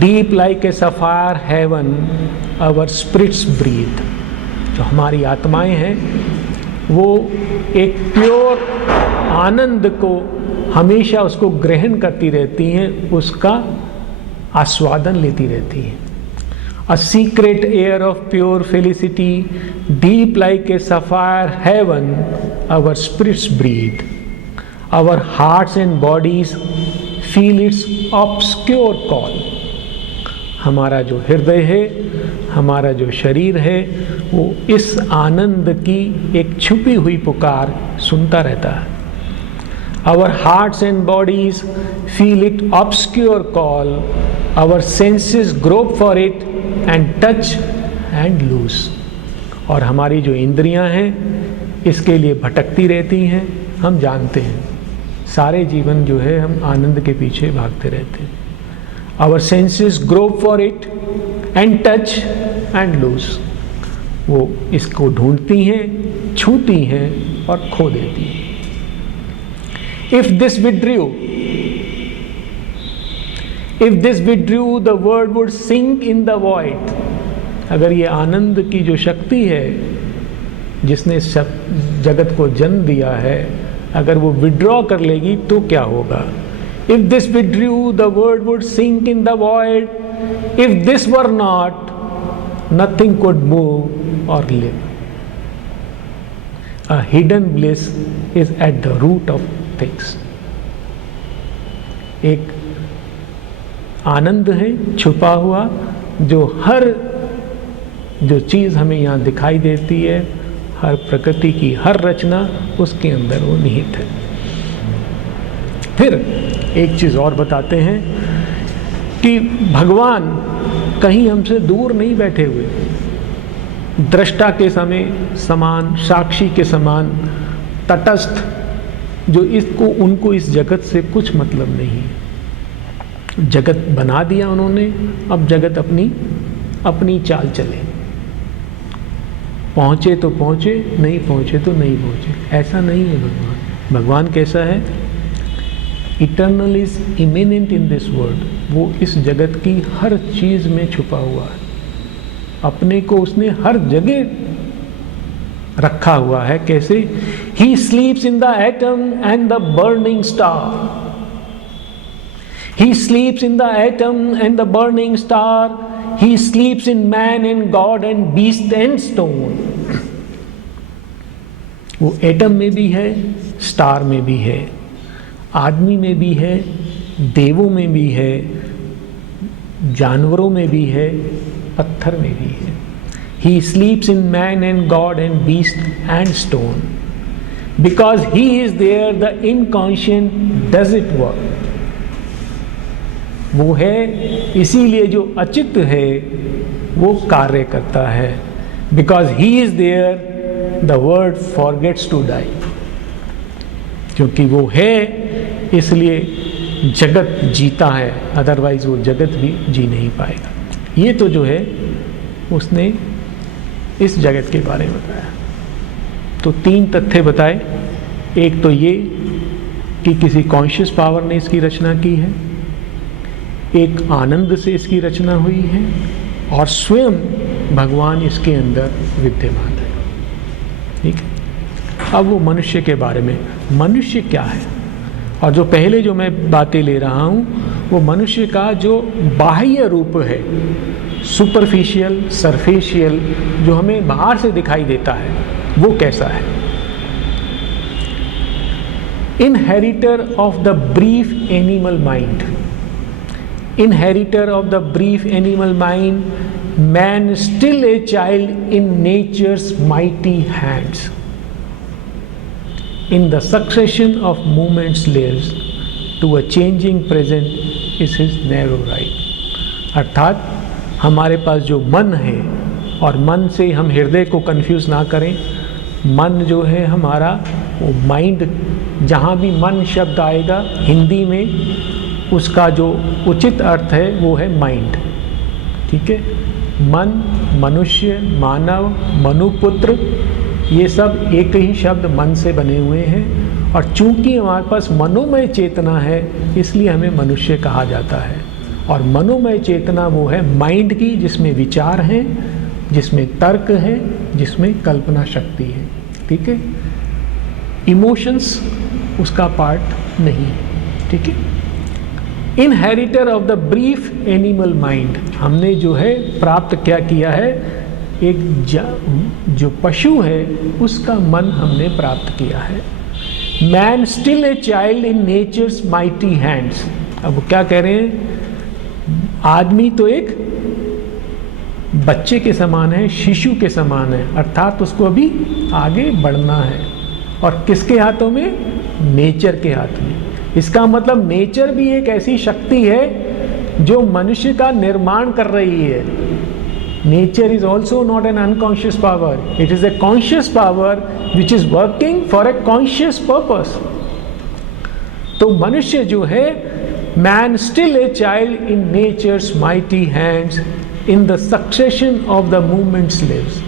deep like a sapphire heaven our spirits breathe. जो हमारी आत्माएं हैं वो एक प्योर आनंद को हमेशा उसको ग्रहण करती रहती हैं, उसका आस्वादन लेती रहती हैं। A secret air of pure felicity, deep like a sapphire heaven, our spirits breathe. Our hearts and bodies feel its obscure call. हमारा जो हृदय है, हमारा जो शरीर है, वो इस आनंद की एक छुपी हुई पुकार सुनता रहता है। Our hearts and bodies feel its obscure call. Our senses grope for it and touch and lose। और हमारी जो इंद्रियां हैं इसके लिए भटकती रहती हैं। हम जानते हैं सारे जीवन जो है हम आनंद के पीछे भागते रहते हैं। Our senses grope for it and touch and lose। वो इसको ढूंढती हैं, छूती हैं और खो देती हैं। If this withdrew, If this withdrew, the word would sink in the void. अगर ये आनंद की जो शक्ति है जिसने जगत को जन्म दिया है, अगर वो विड्रॉ कर लेगी तो क्या होगा? If this withdrew, the word would sink in the void. If this were not, nothing could move or live. A hidden bliss is at the root of things. एक आनंद है छुपा हुआ जो हर जो चीज़ हमें यहाँ दिखाई देती है, हर प्रकृति की हर रचना उसके अंदर वो निहित है। फिर एक चीज़ और बताते हैं कि भगवान कहीं हमसे दूर नहीं बैठे हुए, दृष्टा के समान, साक्षी के समान, तटस्थ, जो इसको उनको इस जगत से कुछ मतलब नहीं है। जगत बना दिया उन्होंने, अब जगत अपनी चाल चले, पहुँचे तो पहुँचे, नहीं पहुँचे तो नहीं पहुँचे। ऐसा नहीं है भगवान। भगवान कैसा है? Eternal is immanent in this world. वो इस जगत की हर चीज़ में छुपा हुआ है, अपने को उसने हर जगह रखा हुआ है। कैसे? He sleeps in the atom and the burning star. He sleeps in the atom and the burning star. He sleeps in man and God and beast and stone. वो एटम में भी है, स्टार में भी है, आदमी में भी है, देवों में भी है, जानवरों में भी है, पत्थर में भी है। He sleeps in man and God and beast and stone. Because he is there, the inconscient does it work. वो है, इसीलिए जो अचित है वो कार्य करता है। Because he is there the world forgets to die. क्योंकि वो है इसलिए जगत जीता है, अदरवाइज वो जगत भी जी नहीं पाएगा। ये तो जो है उसने इस जगत के बारे में बताया। तो 3 तथ्य बताए। एक तो ये कि किसी कॉन्शियस पावर ने इसकी रचना की है, एक आनंद से इसकी रचना हुई है, और स्वयं भगवान इसके अंदर विद्यमान है। ठीक है। अब वो मनुष्य के बारे में, मनुष्य क्या है, और जो पहले जो मैं बातें ले रहा हूँ वो मनुष्य का जो बाह्य रूप है, सुपरफिशियल, सरफेशियल, जो हमें बाहर से दिखाई देता है, वो कैसा है? Inheritor of the brief animal mind. Inheritor of the brief animal mind, man still a child in nature's mighty hands. In the succession of moments lives, to a changing present is his narrow right. अर्थात हमारे पास जो मन है, और मन से हम हृदय को कंफ्यूज ना करें, मन जो है हमारा वो माइंड, जहाँ भी मन शब्द आएगा हिंदी में उसका जो उचित अर्थ है वो है माइंड। ठीक है। मन, मनुष्य, मानव, मनुपुत्र, ये सब एक ही शब्द मन से बने हुए हैं, और चूंकि हमारे पास मनोमय चेतना है इसलिए हमें मनुष्य कहा जाता है। और मनोमय चेतना वो है माइंड की, जिसमें विचार हैं, जिसमें तर्क है, जिसमें कल्पना शक्ति है। ठीक है। इमोशंस उसका पार्ट नहीं है। ठीक है। Inheritor of the brief animal mind, हमने जो है प्राप्त क्या किया है, एक जो पशु है उसका मन हमने प्राप्त किया है। Man still a child in nature's mighty hands. अब वो क्या कह रहे हैं? आदमी तो एक बच्चे के समान है, शिशु के समान है, अर्थात उसको अभी आगे बढ़ना है। और किसके हाथों में? नेचर के हाथ में। इसका मतलब नेचर भी एक ऐसी शक्ति है जो मनुष्य का निर्माण कर रही है। Nature is also not an unconscious power, it is a conscious power which is working for a conscious purpose. तो मनुष्य जो है, man still a child in nature's mighty hands, in the succession of the movements lives.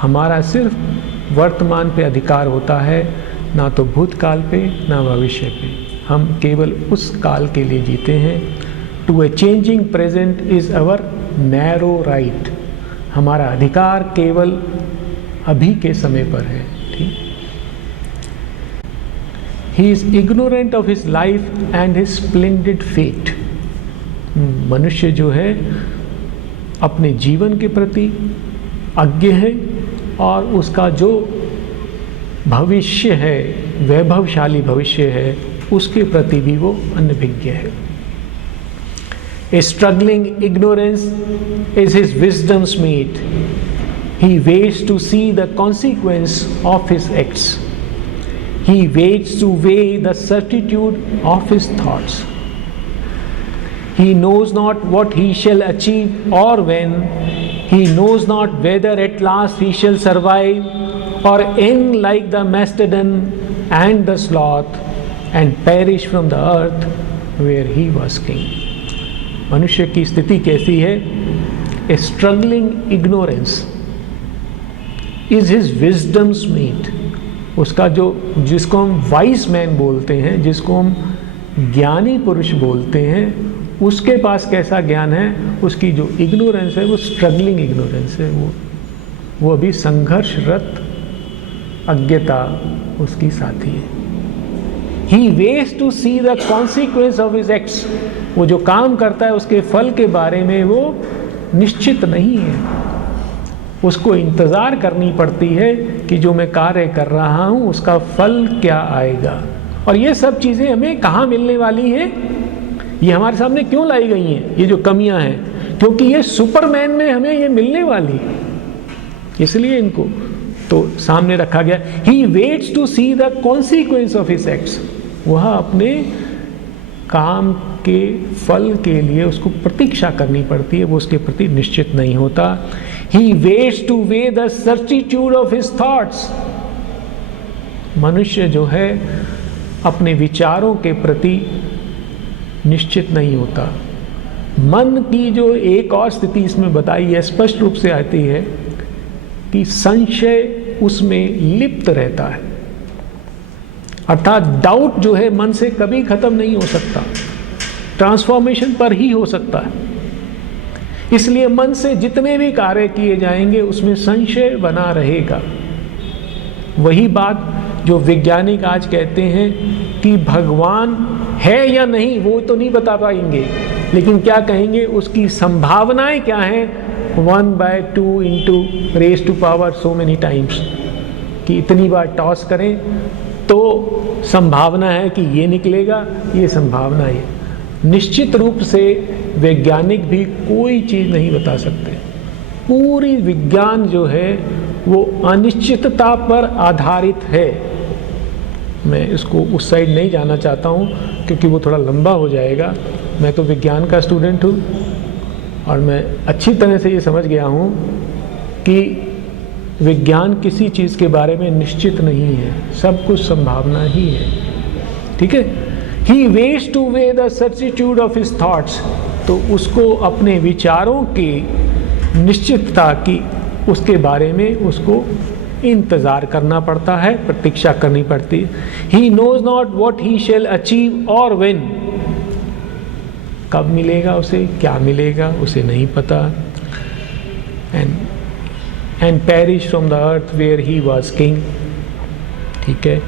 हमारा सिर्फ वर्तमान पे अधिकार होता है, ना तो भूतकाल पे ना भविष्य पे। हम केवल उस काल के लिए जीते हैं to a changing present is our narrow right. हमारा अधिकार केवल अभी के समय पर है। ठीक, he is ignorant of his life and his splendid fate. मनुष्य जो है अपने जीवन के प्रति अज्ञ है और उसका जो भविष्य है, वैभवशाली भविष्य है, उसके प्रति भी वो अनभिज्ञ है। A struggling ignorance is his wisdom's mate. He waits to see the consequence of his acts. He waits to weigh the certitude of his thoughts. He knows not what he shall achieve or when. He knows not whether at last he shall survive or end like the mastodon and the sloth and perish from the earth where he was king. मनुष्य की स्थिति कैसी है? A struggling ignorance is his wisdom's mate. उसका जिसको हम wise man बोलते हैं, जिसको हम ज्ञानी पुरुष बोलते हैं, उसके पास कैसा ज्ञान है? उसकी जो इग्नोरेंस है वो स्ट्रगलिंग इग्नोरेंस है। वो अभी संघर्षरत अज्ञता उसकी साथी है। He waits to see the consequence of his acts. वो जो काम करता है उसके फल के बारे में वो निश्चित नहीं है। उसको इंतज़ार करनी पड़ती है कि जो मैं कार्य कर रहा हूँ उसका फल क्या आएगा। और ये सब चीज़ें हमें कहाँ मिलने वाली हैं? ये हमारे सामने क्यों लाई गई हैं? ये जो कमियाँ हैं, क्योंकि ये सुपरमैन में हमें ये मिलने वाली, इसलिए इनको तो सामने रखा गया। He waits to see the consequence of his acts. वह अपने काम के फल के लिए उसको प्रतीक्षा करनी पड़ती है, वो उसके प्रति निश्चित नहीं होता। He waits to weigh the certitude of his thoughts. मनुष्य जो है अपने विचारों के प्रति निश्चित नहीं होता। मन की जो एक और स्थिति इसमें बताई है, स्पष्ट रूप से आती है कि संशय उसमें लिप्त रहता है, अर्थात डाउट जो है मन से कभी खत्म नहीं हो सकता, ट्रांसफॉर्मेशन पर ही हो सकता है। इसलिए मन से जितने भी कार्य किए जाएंगे उसमें संशय बना रहेगा। वही बात जो वैज्ञानिक आज कहते हैं कि भगवान है या नहीं वो तो नहीं बता पाएंगे, लेकिन क्या कहेंगे, उसकी संभावनाएं क्या हैं, 1/2 into raise to power so many times, कि इतनी बार टॉस करें तो संभावना है कि ये निकलेगा, ये संभावना है। निश्चित रूप से वैज्ञानिक भी कोई चीज़ नहीं बता सकते। पूरी विज्ञान जो है वो अनिश्चितता पर आधारित है। मैं इसको उस साइड नहीं जाना चाहता हूँ क्योंकि वो थोड़ा लंबा हो जाएगा। मैं तो विज्ञान का स्टूडेंट हूँ और मैं अच्छी तरह से ये समझ गया हूँ कि विज्ञान किसी चीज़ के बारे में निश्चित नहीं है, सब कुछ संभावना ही है। ठीक है। He waits to weigh the certitude of his thoughts. तो उसको अपने विचारों की निश्चितता की उसके बारे में उसको इंतज़ार करना पड़ता है, प्रतीक्षा करनी पड़ती है। He knows not what he shall achieve or when. कब मिलेगा उसे, क्या मिलेगा उसे नहीं पता। And perish from the earth where he was king. ठीक है।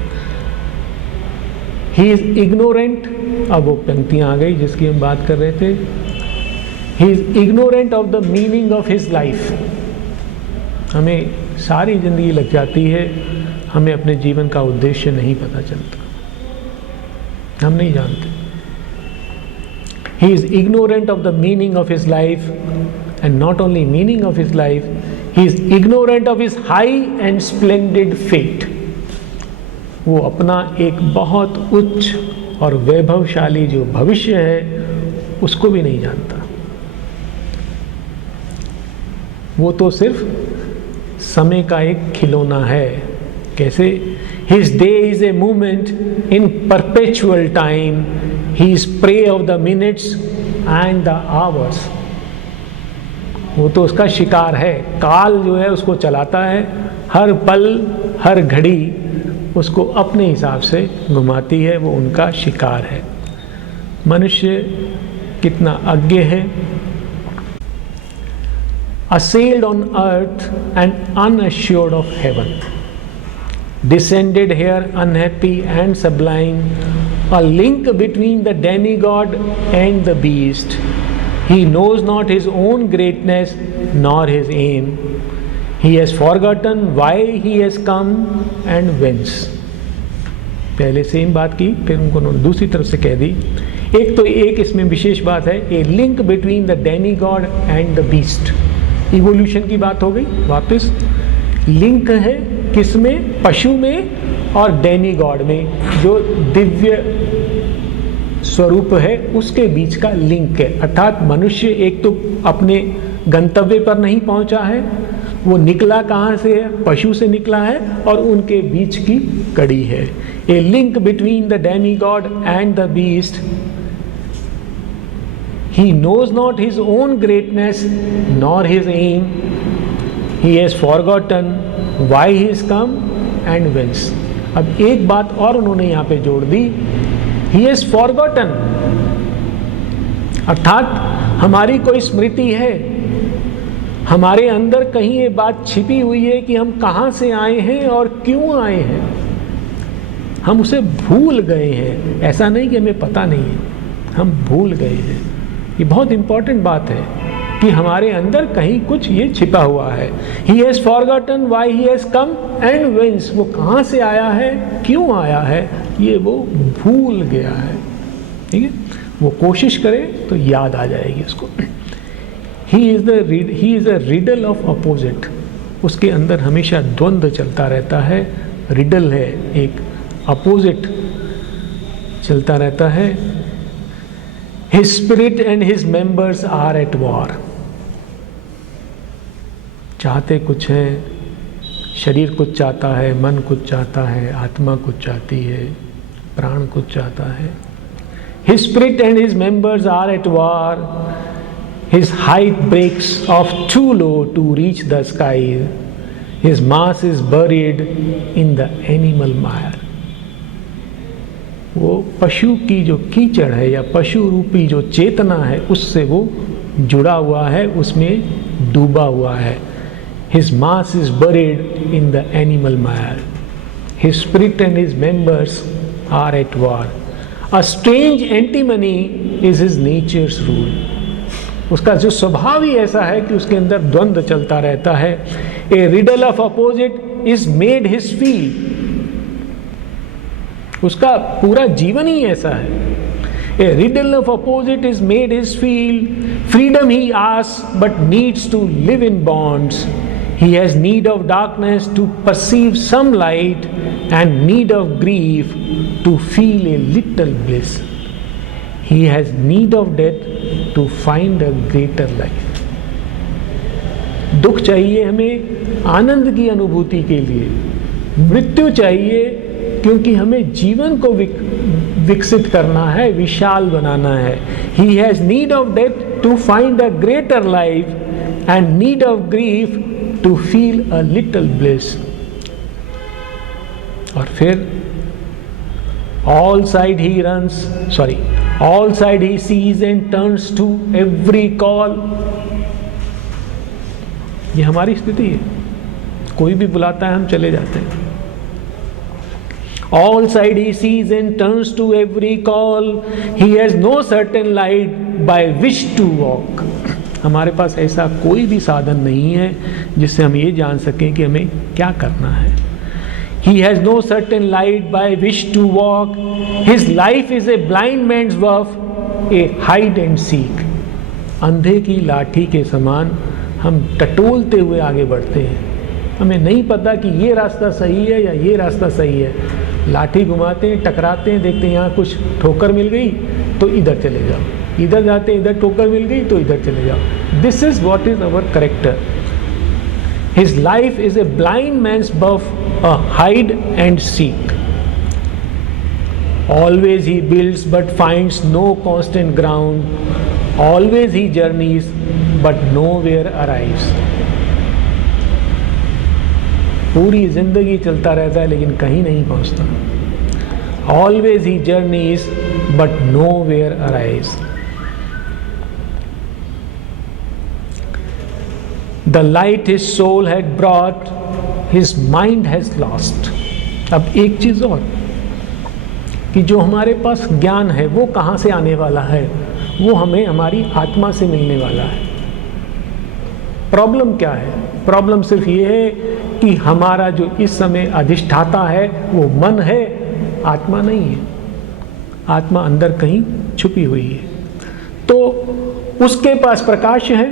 He is ignorant, अब वो पंक्तियाँ आ गई जिसकी हम बात कर रहे थे। He is ignorant of the meaning of his life. हमें सारी ज़िंदगी लग जाती है, हमें अपने जीवन का उद्देश्य नहीं पता चलता, हम नहीं जानते। He is ignorant of the meaning of his life, and not only meaning of his life, he is ignorant of his high and splendid fate. वो अपना एक बहुत उच्च और वैभवशाली जो भविष्य है उसको भी नहीं जानता। वो तो सिर्फ समय का एक खिलौना है। कैसे? His day is a moment in perpetual time. He is prey of the minutes and the hours. वो तो उसका शिकार है। काल जो है उसको चलाता है, हर पल हर घड़ी उसको अपने हिसाब से घुमाती है, वो उनका शिकार है। मनुष्य कितना अज्ञ है। Assailed on earth and unassured of heaven, descended here unhappy and sublime, a link between the demigod and the beast. He knows not his own greatness nor his aim. He has forgotten why he has come and whence. पहले same बात की, फिर उन्होंने दूसरी तरफ से कह दी। एक इसमें विशेष बात है, a link between the demigod and the beast. Evolution की बात हो गई, वापस लिंक है किसमें? पशु में और डेमीगॉड में, जो दिव्य स्वरूप है उसके बीच का लिंक है। अर्थात मनुष्य एक तो अपने गंतव्य पर नहीं पहुंचा है, वो निकला कहाँ से है? पशु से निकला है, और उनके बीच की कड़ी है। A link between the demigod and the beast. He knows not his own greatness nor his aim. He has forgotten why he has come and whence. अब एक बात और उन्होंने यहाँ पे जोड़ दी, He has forgotten, अर्थात हमारी कोई स्मृति है, हमारे अंदर कहीं ये बात छिपी हुई है कि हम कहाँ से आए हैं और क्यों आए हैं, हम उसे भूल गए हैं। ऐसा नहीं कि हमें पता नहीं है, हम भूल गए हैं। ये बहुत इंपॉर्टेंट बात है कि हमारे अंदर कहीं कुछ ये छिपा हुआ है। He has forgotten why he has come and whence, वो कहाँ से आया है, क्यों आया है, ये वो भूल गया है। ठीक है, वो कोशिश करे तो याद आ जाएगी उसको। He is a riddle of opposite, उसके अंदर हमेशा द्वंद्व चलता रहता है। रिडल है, एक अपोजिट चलता रहता है। His spirit and his members are at war. चाहते कुछ है, शरीर कुछ चाहता है, मन कुछ चाहता है, आत्मा कुछ चाहती है, प्राण कुछ चाहता है। His spirit and his members are at war. His height breaks off too low to reach the sky. His mass is buried in the animal mire. वो पशु की जो कीचड़ है या पशु रूपी जो चेतना है उससे वो जुड़ा हुआ है, उसमें डूबा हुआ है। His mass is buried in the animal mire. His spirit and his members are at war. A strange antimony is his nature's rule. उसका जो स्वभाव ही ऐसा है कि उसके अंदर द्वंद्व चलता रहता है। A riddle of opposite is made his field. उसका पूरा जीवन ही ऐसा है। A riddle of opposite is made his field. Freedom he asks but needs to live in bonds. He has need of darkness to perceive some light and need of grief to feel a little bliss. He has need of death to find a greater life. दुख चाहिए हमें आनंद की अनुभूति के लिए, मृत्यु चाहिए क्योंकि हमें जीवन को विकसित करना है, विशाल बनाना है। He has need of death to find a greater life and need of grief to feel a little bliss. और फिर all side he sees and turns to every call. ये हमारी स्थिति है, कोई भी बुलाता है हम चले जाते हैं। All side he sees and turns to every call. He has no certain light by which to walk. हमारे पास ऐसा कोई भी साधन नहीं है जिससे हम ये जान सकें कि हमें क्या करना है। He has no certain light by which to walk. His life is a blind man's work, a hide and seek. अंधे की लाठी के समान हम टटोलते हुए आगे बढ़ते हैं। हमें नहीं पता कि ये रास्ता सही है या ये रास्ता सही है। लाठी घुमाते हैं, टकराते हैं, देखते हैं यहाँ कुछ ठोकर मिल गई तो इधर चले जाओ, इधर जाते हैं, इधर ठोकर मिल गई तो इधर चले जाओ। This is what is our character. His life is a blind man's buff, a hide and seek. Always he builds but finds no constant ground. Always he journeys but nowhere arrives. पूरी जिंदगी चलता रहता है लेकिन कहीं नहीं पहुंचता। Always he journeys but nowhere arrives. The light his soul had brought his mind has lost. अब एक चीज और कि जो हमारे पास ज्ञान है वो कहाँ से आने वाला है? वो हमें हमारी आत्मा से मिलने वाला है। प्रॉब्लम क्या है? प्रॉब्लम सिर्फ ये है कि हमारा जो इस समय अधिष्ठाता है वो मन है, आत्मा नहीं है। आत्मा अंदर कहीं छुपी हुई है। तो उसके पास प्रकाश है,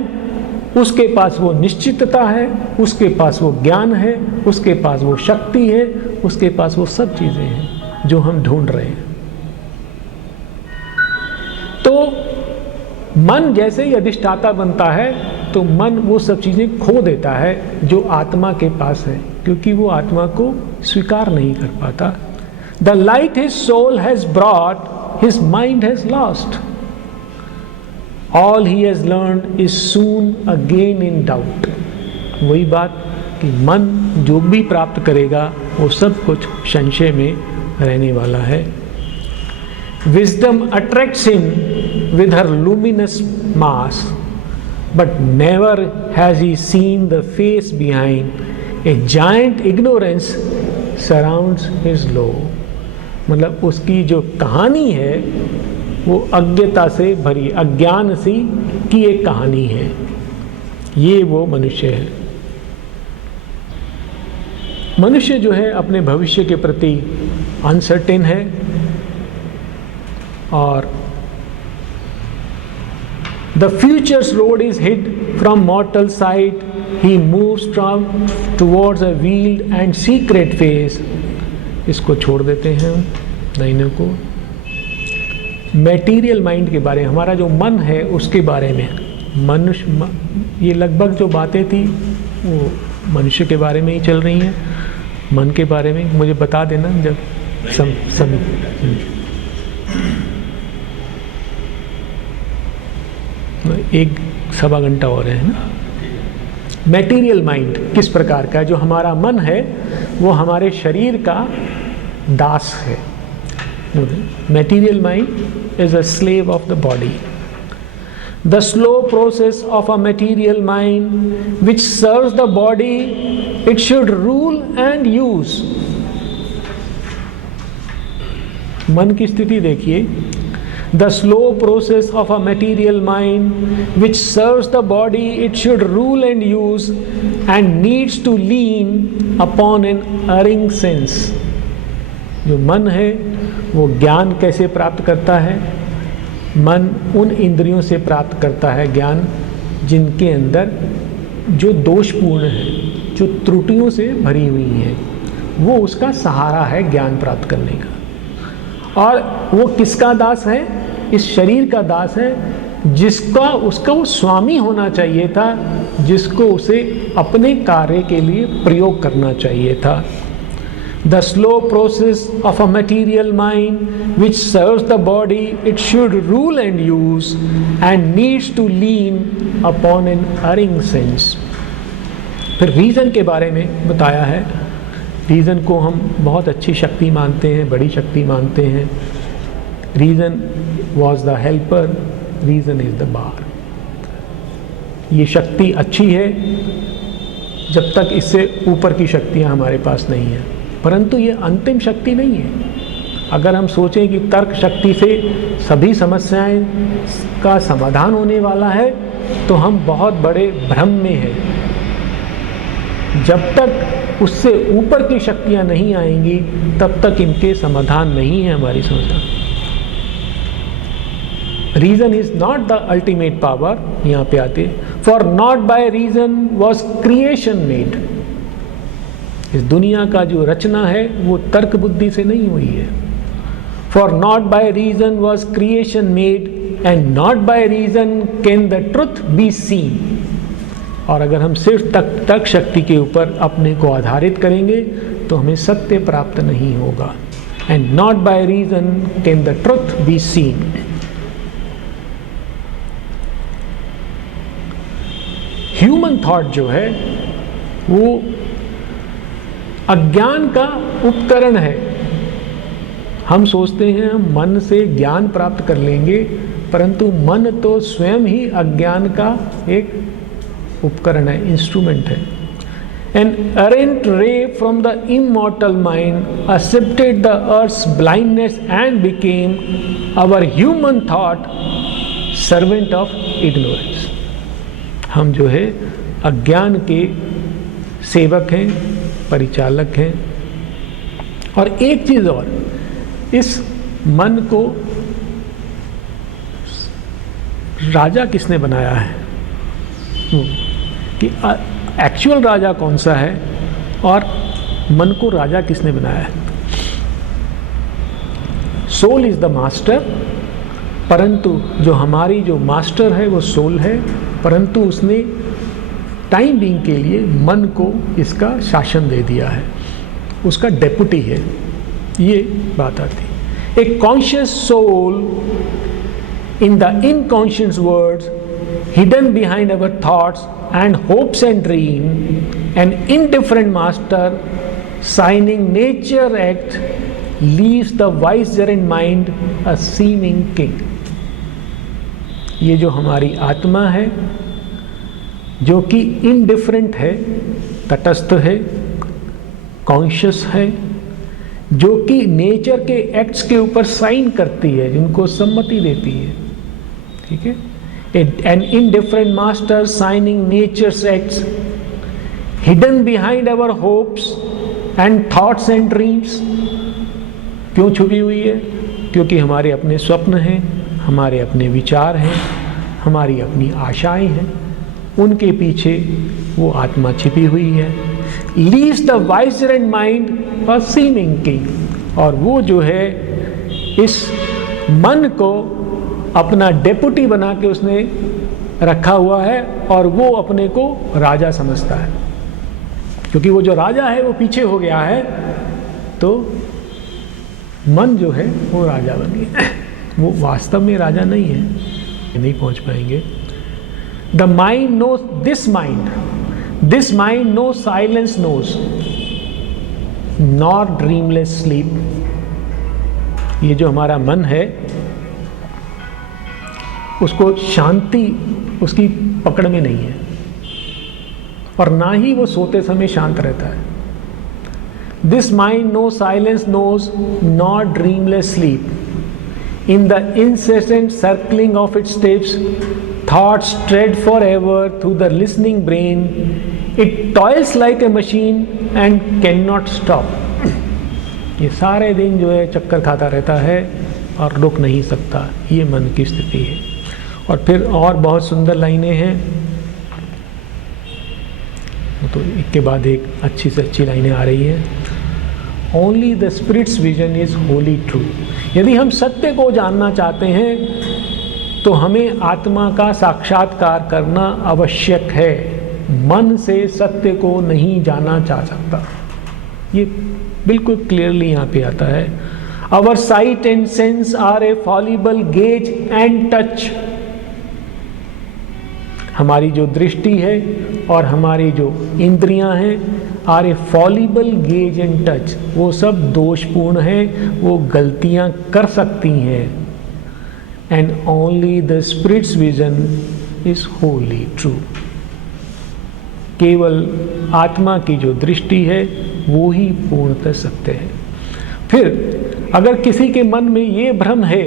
उसके पास वो निश्चितता है, उसके पास वो ज्ञान है, उसके पास वो शक्ति है, उसके पास वो सब चीजें हैं जो हम ढूंढ रहे हैं। तो मन जैसे ही अधिष्ठाता बनता है तो मन वो सब चीजें खो देता है जो आत्मा के पास है, क्योंकि वो आत्मा को स्वीकार नहीं कर पाता। The light his soul has brought his mind has lost. All he has learned is soon again in doubt. वही बात कि मन जो भी प्राप्त करेगा वो सब कुछ संशय में रहने वाला है। Wisdom attracts him with her luminous mask, but never has he seen the face behind. A giant ignorance surrounds his lore. मतलब उसकी जो कहानी है वो अज्ञता से भरी, अज्ञान सी की एक कहानी है। ये वो मनुष्य है। मनुष्य जो है अपने भविष्य के प्रति अनसर्टेन है और the futures road is hide from मॉर्टल site. He moves from towards a wheeled and secret face. इसको छोड़ देते हैं लाइनों को। मैटीरियल माइंड के बारे में, हमारा जो मन है उसके बारे में, मनुष्य, ये लगभग जो बातें थी वो मनुष्य के बारे में ही चल रही हैं। मन के बारे में मुझे बता देना जब समय। एक सवा घंटा और है ना। मैटीरियल माइंड किस प्रकार का? जो हमारा मन है वो हमारे शरीर का दास है। Material mind is a slave of the body. The slow process of a material mind which serves the body, it should rule and use. मन की स्थिति देखिए। The slow process of a material mind which serves the body, it should rule and use and needs to lean upon an erring sense. जो मन है वो ज्ञान कैसे प्राप्त करता है? मन उन इंद्रियों से प्राप्त करता है ज्ञान जिनके अंदर जो दोषपूर्ण है, जो त्रुटियों से भरी हुई है, वो उसका सहारा है ज्ञान प्राप्त करने का। और वो किसका दास है? इस शरीर का दास है जिसका उसका वो स्वामी होना चाहिए था, जिसको उसे अपने कार्य के लिए प्रयोग करना चाहिए था। The slow process of a material mind which serves the body, it should rule and use and needs to lean upon an erring sense. फिर रीज़न के बारे में बताया है। रीज़न को हम बहुत अच्छी शक्ति मानते हैं, बड़ी शक्ति मानते हैं। Reason was the helper, reason is the bar. ये शक्ति अच्छी है जब तक इससे ऊपर की शक्तियाँ हमारे पास नहीं हैं, परंतु ये अंतिम शक्ति नहीं है। अगर हम सोचें कि तर्क शक्ति से सभी समस्याएं का समाधान होने वाला है तो हम बहुत बड़े भ्रम में हैं। जब तक उससे ऊपर की शक्तियां नहीं आएंगी तब तक इनके समाधान नहीं है हमारी समस्या। Reason is not the ultimate power. यहाँ पे आते, for not by reason was creation made. इस दुनिया का जो रचना है वो तर्क बुद्धि से नहीं हुई है। For not by reason was creation made and not by reason can the truth be seen. और अगर हम सिर्फ तर्क शक्ति के ऊपर अपने को आधारित करेंगे तो हमें सत्य प्राप्त नहीं होगा। And not by reason can the truth be seen. Human thought जो है वो अज्ञान का उपकरण है। हम सोचते हैं हम मन से ज्ञान प्राप्त कर लेंगे, परंतु मन तो स्वयं ही अज्ञान का एक उपकरण है, इंस्ट्रूमेंट है. An errant ray from the immortal mind accepted the earth's blindness and became our human thought, servant of ignorance. हम जो है अज्ञान के सेवक हैं, परिचालक हैं. और एक चीज़ और, इस मन को राजा किसने बनाया है, कि एक्चुअल राजा कौन सा है और मन को राजा किसने बनाया है. सोल इज द मास्टर, परंतु जो हमारी जो मास्टर है वो सोल है, परंतु उसने टाइम बीइंग के लिए मन को इसका शासन दे दिया है, उसका डेपुटी है. ये बात आती है. A conscious soul in the unconscious worlds hidden behind our thoughts and hopes and dream, an indifferent master signing nature act leaves the vicegerent mind a seeming king. ये जो हमारी आत्मा है, जो कि indifferent है, तटस्थ है, कॉन्शियस है, जो कि नेचर के एक्ट्स के ऊपर साइन करती है, जिनको सम्मति देती है. ठीक है. An indifferent master signing nature's acts hidden behind our hopes and thoughts and dreams. क्यों छुपी हुई है? क्योंकि हमारे अपने स्वप्न हैं, हमारे अपने विचार हैं, हमारी अपनी आशाएं हैं, उनके पीछे वो आत्मा छिपी हुई है. Leaves the vicegerent mind a seeming king. और वो जो है इस मन को अपना डेपुटी बना के उसने रखा हुआ है और वो अपने को राजा समझता है. क्योंकि वो जो राजा है वो पीछे हो गया है, तो मन जो है वो राजा बन गया. वो वास्तव में राजा नहीं है, नहीं पहुंच पाएंगे. The mind knows this mind no silence knows not dreamless sleep. ये जो हमारा मन है उसको शांति उसकी पकड़ में नहीं है, और ना ही वो सोते समय शांत रहता है. This mind no silence knows not dreamless sleep. In the incessant circling of its steps thoughts tread for ever through the listening brain. It toils like a machine and can not stop. ये सारे दिन जो है चक्कर खाता रहता है और रुक नहीं सकता. ये मन की स्थिति है. और फिर और बहुत सुंदर लाइनें हैं, तो एक के बाद एक अच्छी से अच्छी लाइनें आ रही है. Only the spirit's vision is wholly true. यदि हम सत्य को जानना चाहते हैं तो हमें आत्मा का साक्षात्कार करना आवश्यक है. मन से सत्य को नहीं जाना जा सकता. ये बिल्कुल क्लियरली यहाँ पे आता है. Our sight and sense are a fallible gauge and touch. हमारी जो दृष्टि है और हमारी जो इंद्रियां हैं are a fallible gauge and touch. वो सब दोषपूर्ण हैं, वो गलतियां कर सकती हैं. And only the spirit's vision is wholly true. केवल आत्मा की जो दृष्टि है वो ही पूर्णतः सत्य है. फिर अगर किसी के मन में ये भ्रम है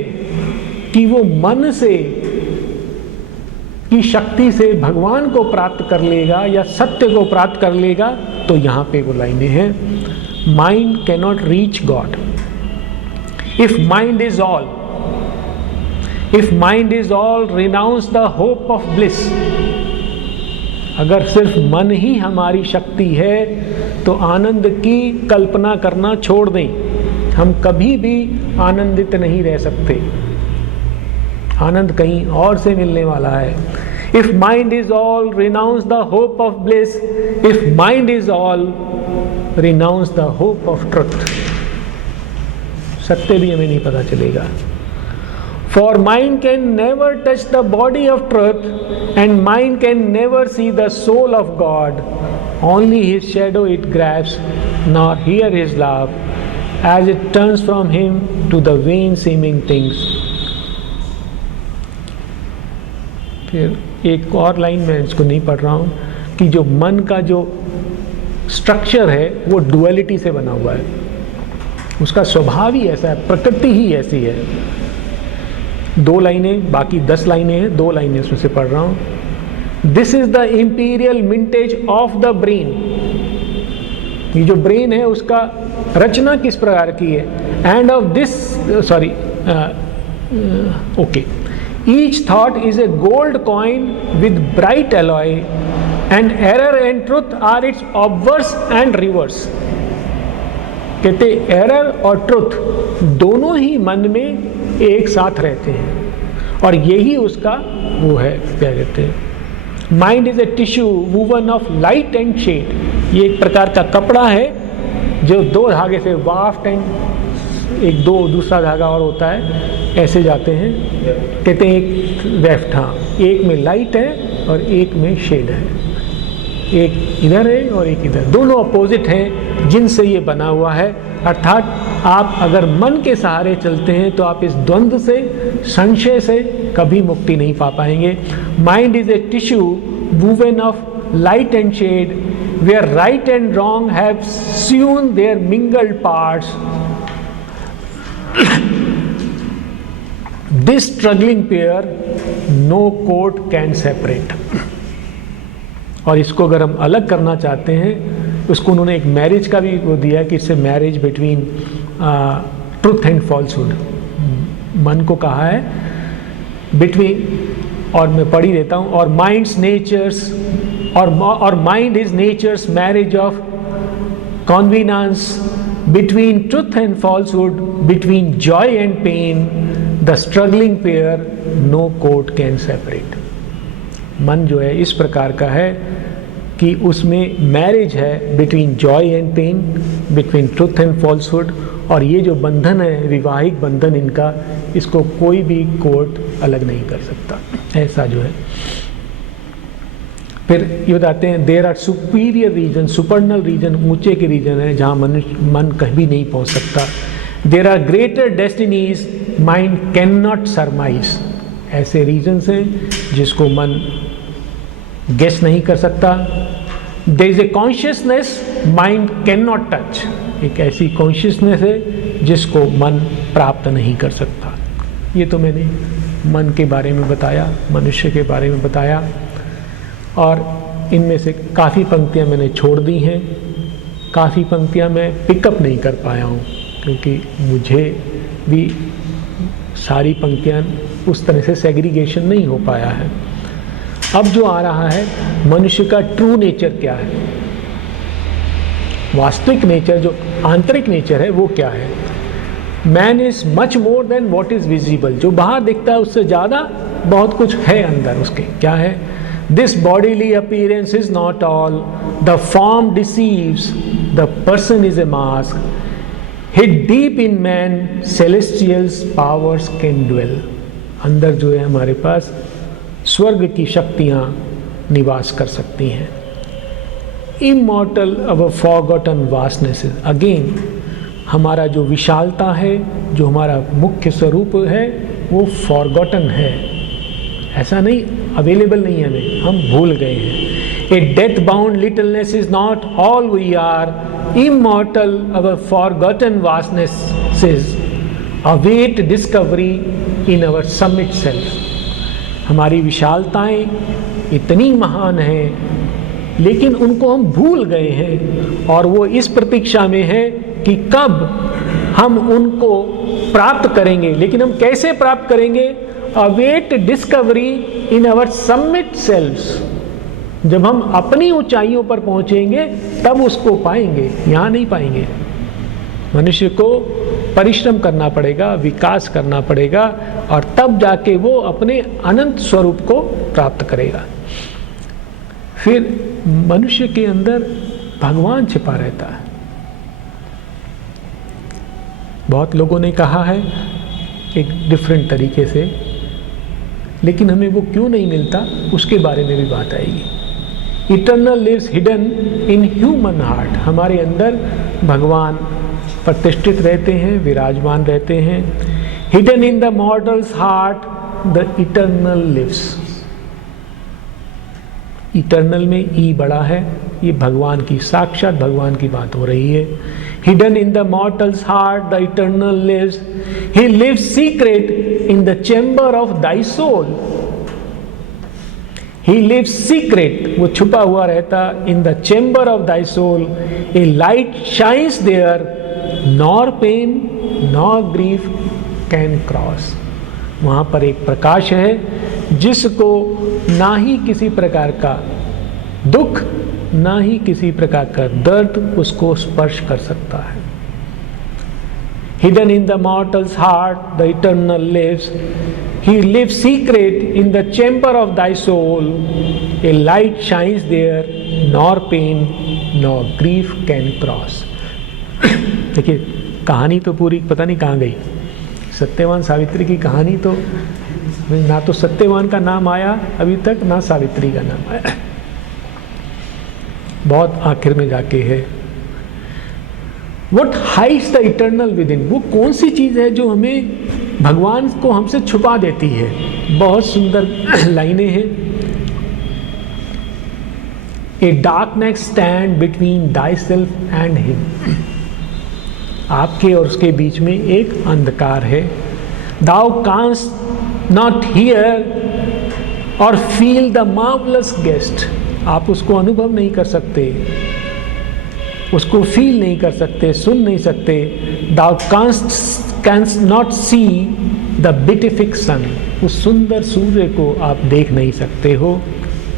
कि वो मन से की शक्ति से भगवान को प्राप्त कर लेगा या सत्य को प्राप्त कर लेगा, तो यहाँ पे वो लाइनें हैं. Mind cannot reach God. If mind is all renounce the hope of bliss. अगर सिर्फ मन ही हमारी शक्ति है तो आनंद की कल्पना करना छोड़ दें. हम कभी भी आनंदित नहीं रह सकते. आनंद कहीं और से मिलने वाला है. If mind is all, renounce the hope of bliss. If mind is all, renounce the hope of truth. सत्य भी हमें नहीं पता चलेगा. For mind can never touch the body of truth, and mind can never see the soul of God. Only his shadow it grabs, nor hear his laugh, as it turns from him to the vain seeming things. फिर एक और line, मैं इसको नहीं पढ़ रहा हूँ, कि जो मन का जो स्ट्रक्चर है वो डुअलिटी से बना हुआ है, उसका स्वभाव ही ऐसा है, प्रकृति ही ऐसी है। 2 लाइनें, बाकी 10 लाइनें हैं, 2 लाइनें उसमें से पढ़ रहा हूँ। This is the imperial mintage of the brain. ये जो ब्रेन है उसका रचना किस प्रकार की है? End of this okay, each thought is a gold coin with bright alloy and error and truth are its obverse and reverse. कहते error और ट्रुथ दोनों ही मन में एक साथ रहते हैं और यही उसका वो है, क्या कहते हैं, mind is a tissue woven of light and shade. ये एक प्रकार का कपड़ा है जो 2 धागे से वाफ्ट एंड एक दूसरा धागा और होता है, ऐसे जाते हैं, कहते हैं एक वेफ्ट। हाँ, एक में लाइट है और एक में शेड है, एक इधर है और एक इधर, दोनों अपोजिट हैं जिनसे ये बना हुआ है। अर्थात आप अगर मन के सहारे चलते हैं तो आप इस द्वंद्व से, संशय से कभी मुक्ति नहीं पा पाएंगे। Mind is a tissue woven of light and shade where right and wrong have sewn their mingled parts. This struggling pair no court can separate. और इसको अगर हम अलग करना चाहते हैं, उसको उन्होंने एक मैरिज का भी वो दिया कि इससे marriage between truth and falsehood. मन को कहा है बिटवीन, और मैं पढ़ ही देता हूँ, और माइंड्स नेचर्स और mind is nature's marriage of convenience between truth and falsehood, between joy and pain, the struggling pair no court can separate. मन जो है इस प्रकार का है कि उसमें मैरिज है between joy and pain, between truth and falsehood, और ये जो बंधन है, विवाहिक बंधन इनका, इसको कोई भी कोर्ट अलग नहीं कर सकता, ऐसा जो है। फिर ये बताते हैं there are superior region, supernal region, ऊंचे के रीजन है जहाँ मन कभी नहीं पहुँच सकता। There are greater destinies mind can not surmise, ऐसे रीजन्स हैं जिसको मन गेस नहीं कर सकता। There is a consciousness mind can not touch, एक ऐसी कॉन्शियसनेस है जिसको मन प्राप्त नहीं कर सकता। ये तो मैंने मन के बारे में बताया, मनुष्य के बारे में बताया, और इनमें से काफ़ी पंक्तियां मैंने छोड़ दी हैं, काफ़ी पंक्तियां मैं पिकअप नहीं कर पाया हूँ क्योंकि मुझे भी सारी पंक्तियां उस तरह से सेग्रीगेशन नहीं हो पाया है। अब जो आ रहा है, मनुष्य का ट्रू नेचर क्या है, वास्तविक नेचर, जो आंतरिक नेचर है वो क्या है। Man is much more than what is visible, जो बाहर दिखता है उससे ज़्यादा बहुत कुछ है अंदर उसके। क्या है? This bodily appearance is not all, the form deceives, the person is a mask, hid deep in man celestials powers can dwell. अंदर जो है हमारे पास स्वर्ग की शक्तियाँ निवास कर सकती हैं। Immortal our forgotten vastnesses, again हमारा जो विशालता है, जो हमारा मुख्य स्वरूप है, वो फॉरगॉटन है, ऐसा नहीं अवेलेबल नहीं है हमें, हम भूल गए हैं। A death bound littleness is not all we are, immortal our forgotten vastnesses await discovery in our summit self. हमारी विशालताएं इतनी महान हैं लेकिन उनको हम भूल गए हैं, और वो इस प्रतीक्षा में है कि कब हम उनको प्राप्त करेंगे। लेकिन हम कैसे प्राप्त करेंगे? Await discovery in our summit selves, जब हम अपनी ऊंचाइयों पर पहुंचेंगे तब उसको पाएंगे, यहाँ नहीं पाएंगे। मनुष्य को परिश्रम करना पड़ेगा, विकास करना पड़ेगा, और तब जाके वो अपने अनंत स्वरूप को प्राप्त करेगा। फिर मनुष्य के अंदर भगवान छिपा रहता है। बहुत लोगों ने कहा है एक डिफरेंट तरीके से, लेकिन हमें वो क्यों नहीं मिलता उसके बारे में भी बात आएगी। Eternal lives hidden in human heart, हमारे अंदर भगवान प्रतिष्ठित रहते हैं, विराजमान रहते हैं। Hidden in the mortal's heart the eternal lives, eternal में ई बड़ा है, ये भगवान की, साक्षात भगवान की बात हो रही है। Hidden in the mortal's heart the eternal lives, he lives secret in the chamber of thy soul. He lives secret, वो छुपा हुआ रहता, in the chamber of thy soul, a light shines there, nor pain nor grief can cross. वहां पर एक प्रकाश है जिसको ना ही किसी प्रकार का दुख, ना ही किसी प्रकार का दर्द उसको स्पर्श कर सकता है। Hidden in the mortal's heart the eternal lives, he lives secret in the chamber of thy soul, a light shines there, nor pain nor grief can cross। देखिए कहानी तो पूरी पता नहीं कहाँ गई। सत्यवान सावित्री की कहानी तो ना तो सत्यवान का नाम आया अभी तक, ना सावित्री का नाम आया, बहुत आखिर में जाके है। What hides the eternal within, वो कौन सी चीज है जो हमें भगवान को हमसे छुपा देती है। बहुत सुंदर लाइनें हैं। A darkness stand between thy self and him, आपके और उसके बीच में एक अंधकार है। दाउ कांस्ट नॉट हियर और फील द मार्वलस गेस्ट, आप उसको अनुभव नहीं कर सकते, उसको फील नहीं कर सकते, सुन नहीं सकते। Thou canst not see the beatific sun, उस सुंदर सूर्य को आप देख नहीं सकते हो।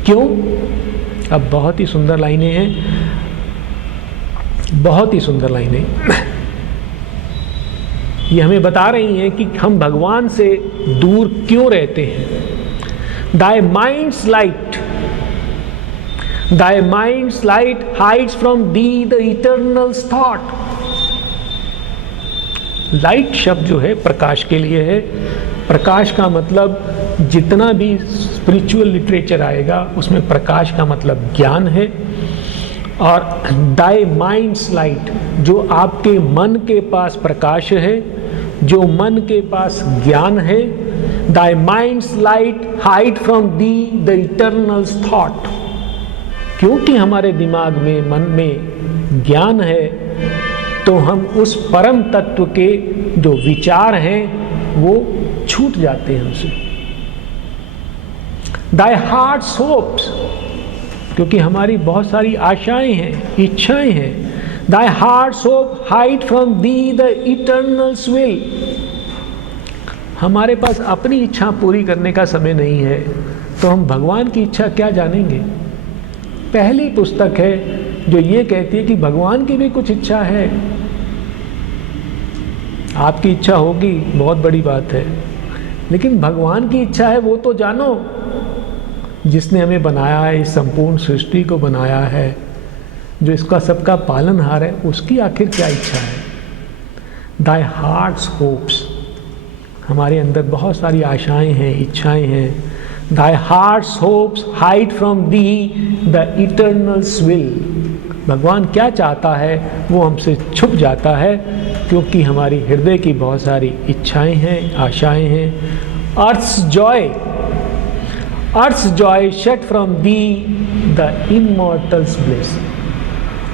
क्यों? अब बहुत ही सुंदर लाइनें हैं, बहुत ही सुंदर लाइनें ये हमें बता रही हैं कि हम भगवान से दूर क्यों रहते हैं। Thy mind's light, Thy mind's light hides from thee the eternal thought। Light शब्द जो है प्रकाश के लिए है। प्रकाश का मतलब जितना भी स्पिरिचुअल लिटरेचर आएगा उसमें प्रकाश का मतलब ज्ञान है। और दाई माइंड्स लाइट, जो आपके मन के पास प्रकाश है, जो मन के पास ज्ञान है। Thy mind's light hide from thee the eternal thought, क्योंकि हमारे दिमाग में, मन में ज्ञान है तो हम उस परम तत्व के जो विचार हैं वो छूट जाते हैं हमसे। दाई हार्ट्स होप्स, क्योंकि हमारी बहुत सारी आशाएं हैं, इच्छाएं हैं। Thy heart's hope hide from thee the eternal will, हमारे पास अपनी इच्छा पूरी करने का समय नहीं है तो हम भगवान की इच्छा क्या जानेंगे। पहली पुस्तक है जो ये कहती है कि भगवान की भी कुछ इच्छा है। आपकी इच्छा होगी बहुत बड़ी बात है, लेकिन भगवान की इच्छा है वो तो जानो। जिसने हमें बनाया है, इस संपूर्ण सृष्टि को बनाया है, जो इसका सबका पालनहार है, उसकी आखिर क्या इच्छा है। दाई हार्ट्स होप्स, हमारे अंदर बहुत सारी आशाएं हैं, इच्छाएं हैं। Thy heart's hopes hide from thee the eternal will, भगवान क्या चाहता है वो हमसे छुप जाता है, क्योंकि हमारी हृदय की बहुत सारी इच्छाएं हैं, आशाएं हैं। Earth's joy shut from thee the immortal's bliss,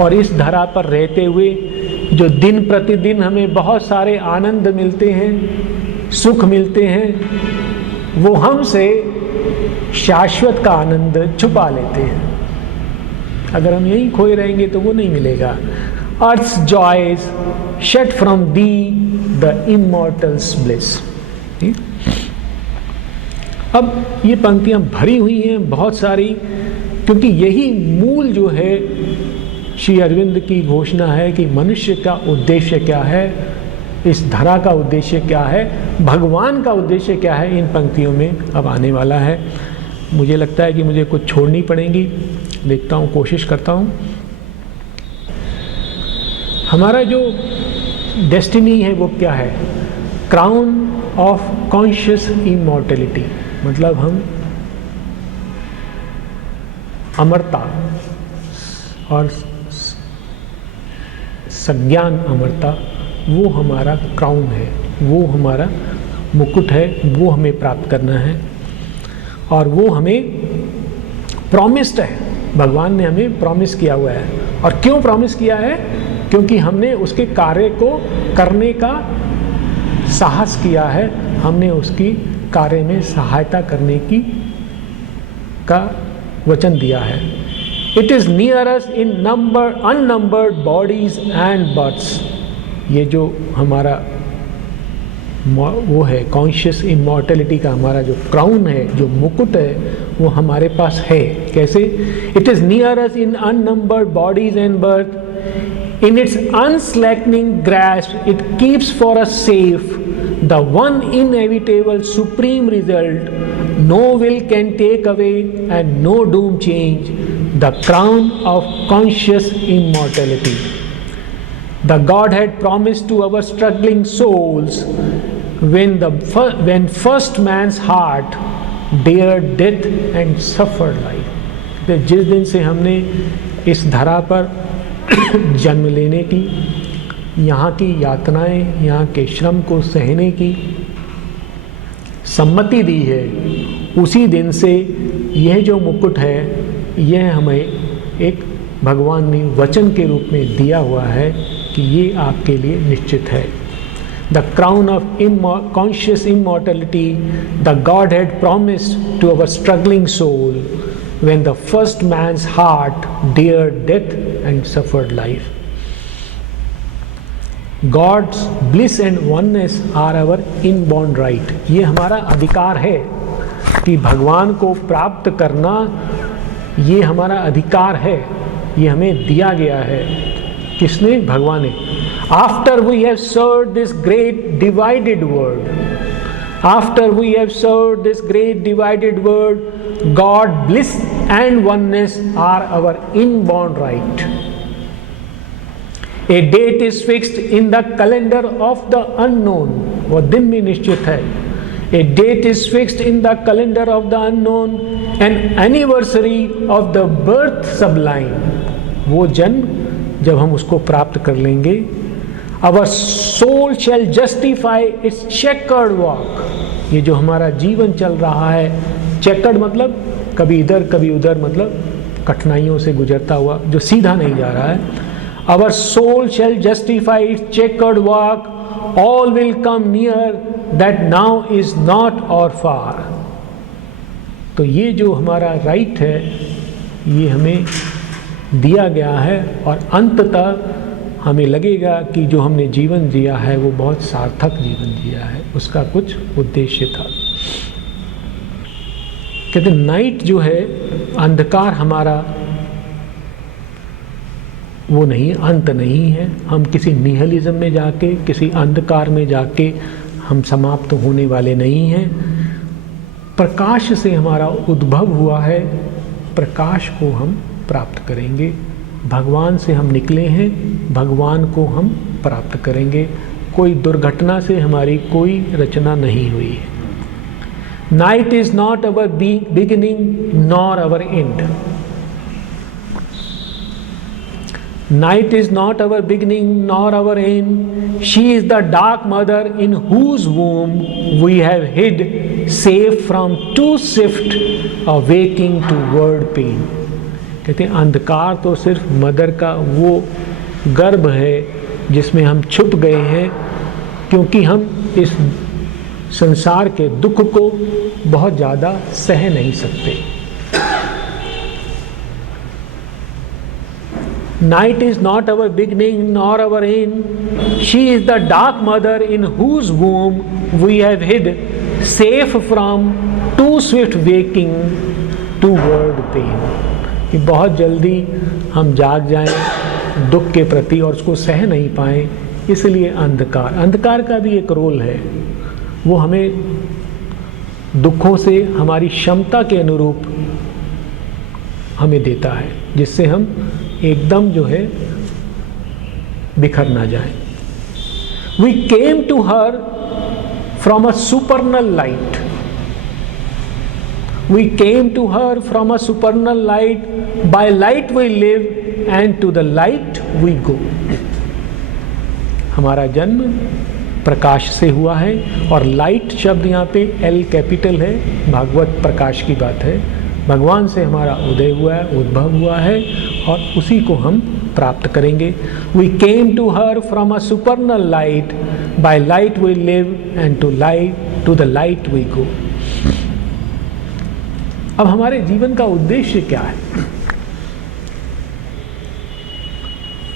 और इस धरा पर रहते हुए जो दिन प्रतिदिन हमें बहुत सारे आनंद मिलते हैं, सुख मिलते हैं, वो हमसे शाश्वत का आनंद छुपा लेते हैं। अगर हम यहीं खोए रहेंगे तो वो नहीं मिलेगा। Earth's joys shut from thee the immortal's bliss। अब ये पंक्तियां भरी हुई हैं बहुत सारी, क्योंकि यही मूल जो है श्री अरविंद की घोषणा है कि मनुष्य का उद्देश्य क्या है, इस धरा का उद्देश्य क्या है, भगवान का उद्देश्य क्या है, इन पंक्तियों में अब आने वाला है। मुझे लगता है कि मुझे कुछ छोड़नी पड़ेंगी, देखता हूँ, कोशिश करता हूँ। हमारा जो डेस्टिनी है वो क्या है? क्राउन ऑफ कॉन्शियस इमॉर्टलिटी, मतलब हम अमरता और सज्ञान अमरता, वो हमारा क्राउन है, वो हमारा मुकुट है, वो हमें प्राप्त करना है। और वो हमें प्रॉमिस्ड है, भगवान ने हमें प्रॉमिस किया हुआ है। और क्यों प्रॉमिस किया है? क्योंकि हमने उसके कार्य को करने का साहस किया है, हमने उसकी कार्य में सहायता करने की का वचन दिया है। It is near us in number unnumbered bodies and births. ये जो हमारा वो है कॉन्शियस इमॉर्टलिटी का हमारा जो क्राउन है, जो मुकुट है, वो हमारे पास है। कैसे? It is near us in unnumbered bodies and birth, in its unslackening grasp it keeps for us safe the one inevitable supreme result no will can take away and no doom change, the crown of conscious immortality. The Godhead promised to our struggling souls when first man's heart dared death and suffered life. जिस दिन से हमने इस धरा पर जन्म लेने की, यहाँ की यातनाएं, यहाँ के श्रम को सहने की सम्मति दी है, उसी दिन से यह जो मुकुट है, यह हमें एक भगवान ने वचन के रूप में दिया हुआ है कि ये आपके लिए निश्चित है। The crown of conscious immortality the God had promised to our struggling soul when the first man's heart dared death and suffered life. God's bliss and oneness are our inborn right. ये हमारा अधिकार है कि भगवान को प्राप्त करना, ये हमारा अधिकार है, ये हमें दिया गया है। किसने? भगवान ने। After we have served this great divided world, after we have served this great divided world, God bliss and oneness are our inborn right. A date is fixed in the calendar of the unknown. वो दिन भी निश्चित है। A date is fixed in the calendar of the unknown, an anniversary of the birth sublime. वो जन्म जब हम उसको प्राप्त कर लेंगे, our soul shall justify its checkered walk. ये जो हमारा जीवन चल रहा है, checkered मतलब कभी इधर कभी उधर, मतलब कठिनाइयों से गुजरता हुआ, जो सीधा नहीं जा रहा है। Our soul shall justify its checkered walk, all will come near that now is not or far. तो ये जो हमारा राइट है, ये हमें दिया गया है और अंततः हमें लगेगा कि जो हमने जीवन जिया है वो बहुत सार्थक जीवन जिया है, उसका कुछ उद्देश्य था। कहते नाइट जो है, अंधकार हमारा वो नहीं, अंत नहीं है। हम किसी निहलिज्म में जाके, किसी अंधकार में जाके हम समाप्त होने वाले नहीं हैं। प्रकाश से हमारा उद्भव हुआ है, प्रकाश को हम प्राप्त करेंगे। भगवान से हम निकले हैं, भगवान को हम प्राप्त करेंगे। कोई दुर्घटना से हमारी कोई रचना नहीं हुई है। Night is not our beginning nor our and. Night is not our beginning nor our end. She is the dark mother in whose womb we have hid, safe from too swift awaking to word pain. कहते हैं अंधकार तो सिर्फ mother का वो गर्भ है जिसमें हम छुप गए हैं, क्योंकि हम इस संसार के दुख को बहुत ज़्यादा सह नहीं सकते। Night is not our beginning nor our end. She is the dark mother in whose womb we have hid, safe from too swift waking toward pain. कि बहुत जल्दी हम जाग जाएं दुख के प्रति और उसको सह नहीं पाएं, इसलिए अंधकार का भी एक रोल है। वो हमें दुखों से हमारी क्षमता के अनुरूप हमें देता है, जिससे हम एकदम जो है बिखर ना जाए। We came to her from a supernal light. We came to her from a supernal light. By light we live and to the light we go. हमारा जन्म प्रकाश से हुआ है और लाइट शब्द यहाँ पे L कैपिटल है, भागवत प्रकाश की बात है। भगवान से हमारा उदय हुआ है, उद्भव हुआ है और उसी को हम प्राप्त करेंगे। We came to her from a supernal light, by light we live and to the light we go. अब हमारे जीवन का उद्देश्य क्या है?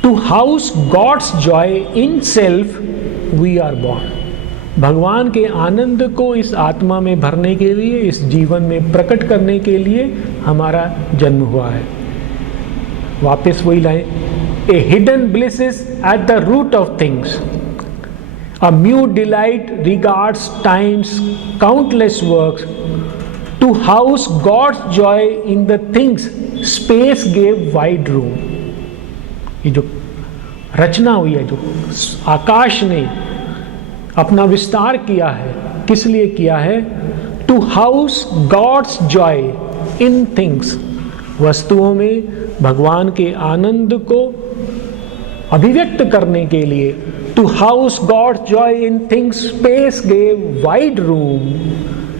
To house God's joy in self we are born. भगवान के आनंद को इस आत्मा में भरने के लिए, इस जीवन में प्रकट करने के लिए हमारा जन्म हुआ है। वापस वही लाए, a hidden bliss is at the root of things, a mute delight regards time's countless works, to house God's joy in the things space gave wide room. ये जो रचना हुई है, जो आकाश ने अपना विस्तार किया है, किस लिए किया है? To house God's joy in things, वस्तुओं में भगवान के आनंद को अभिव्यक्त करने के लिए। To house God's joy in things space gave wide room,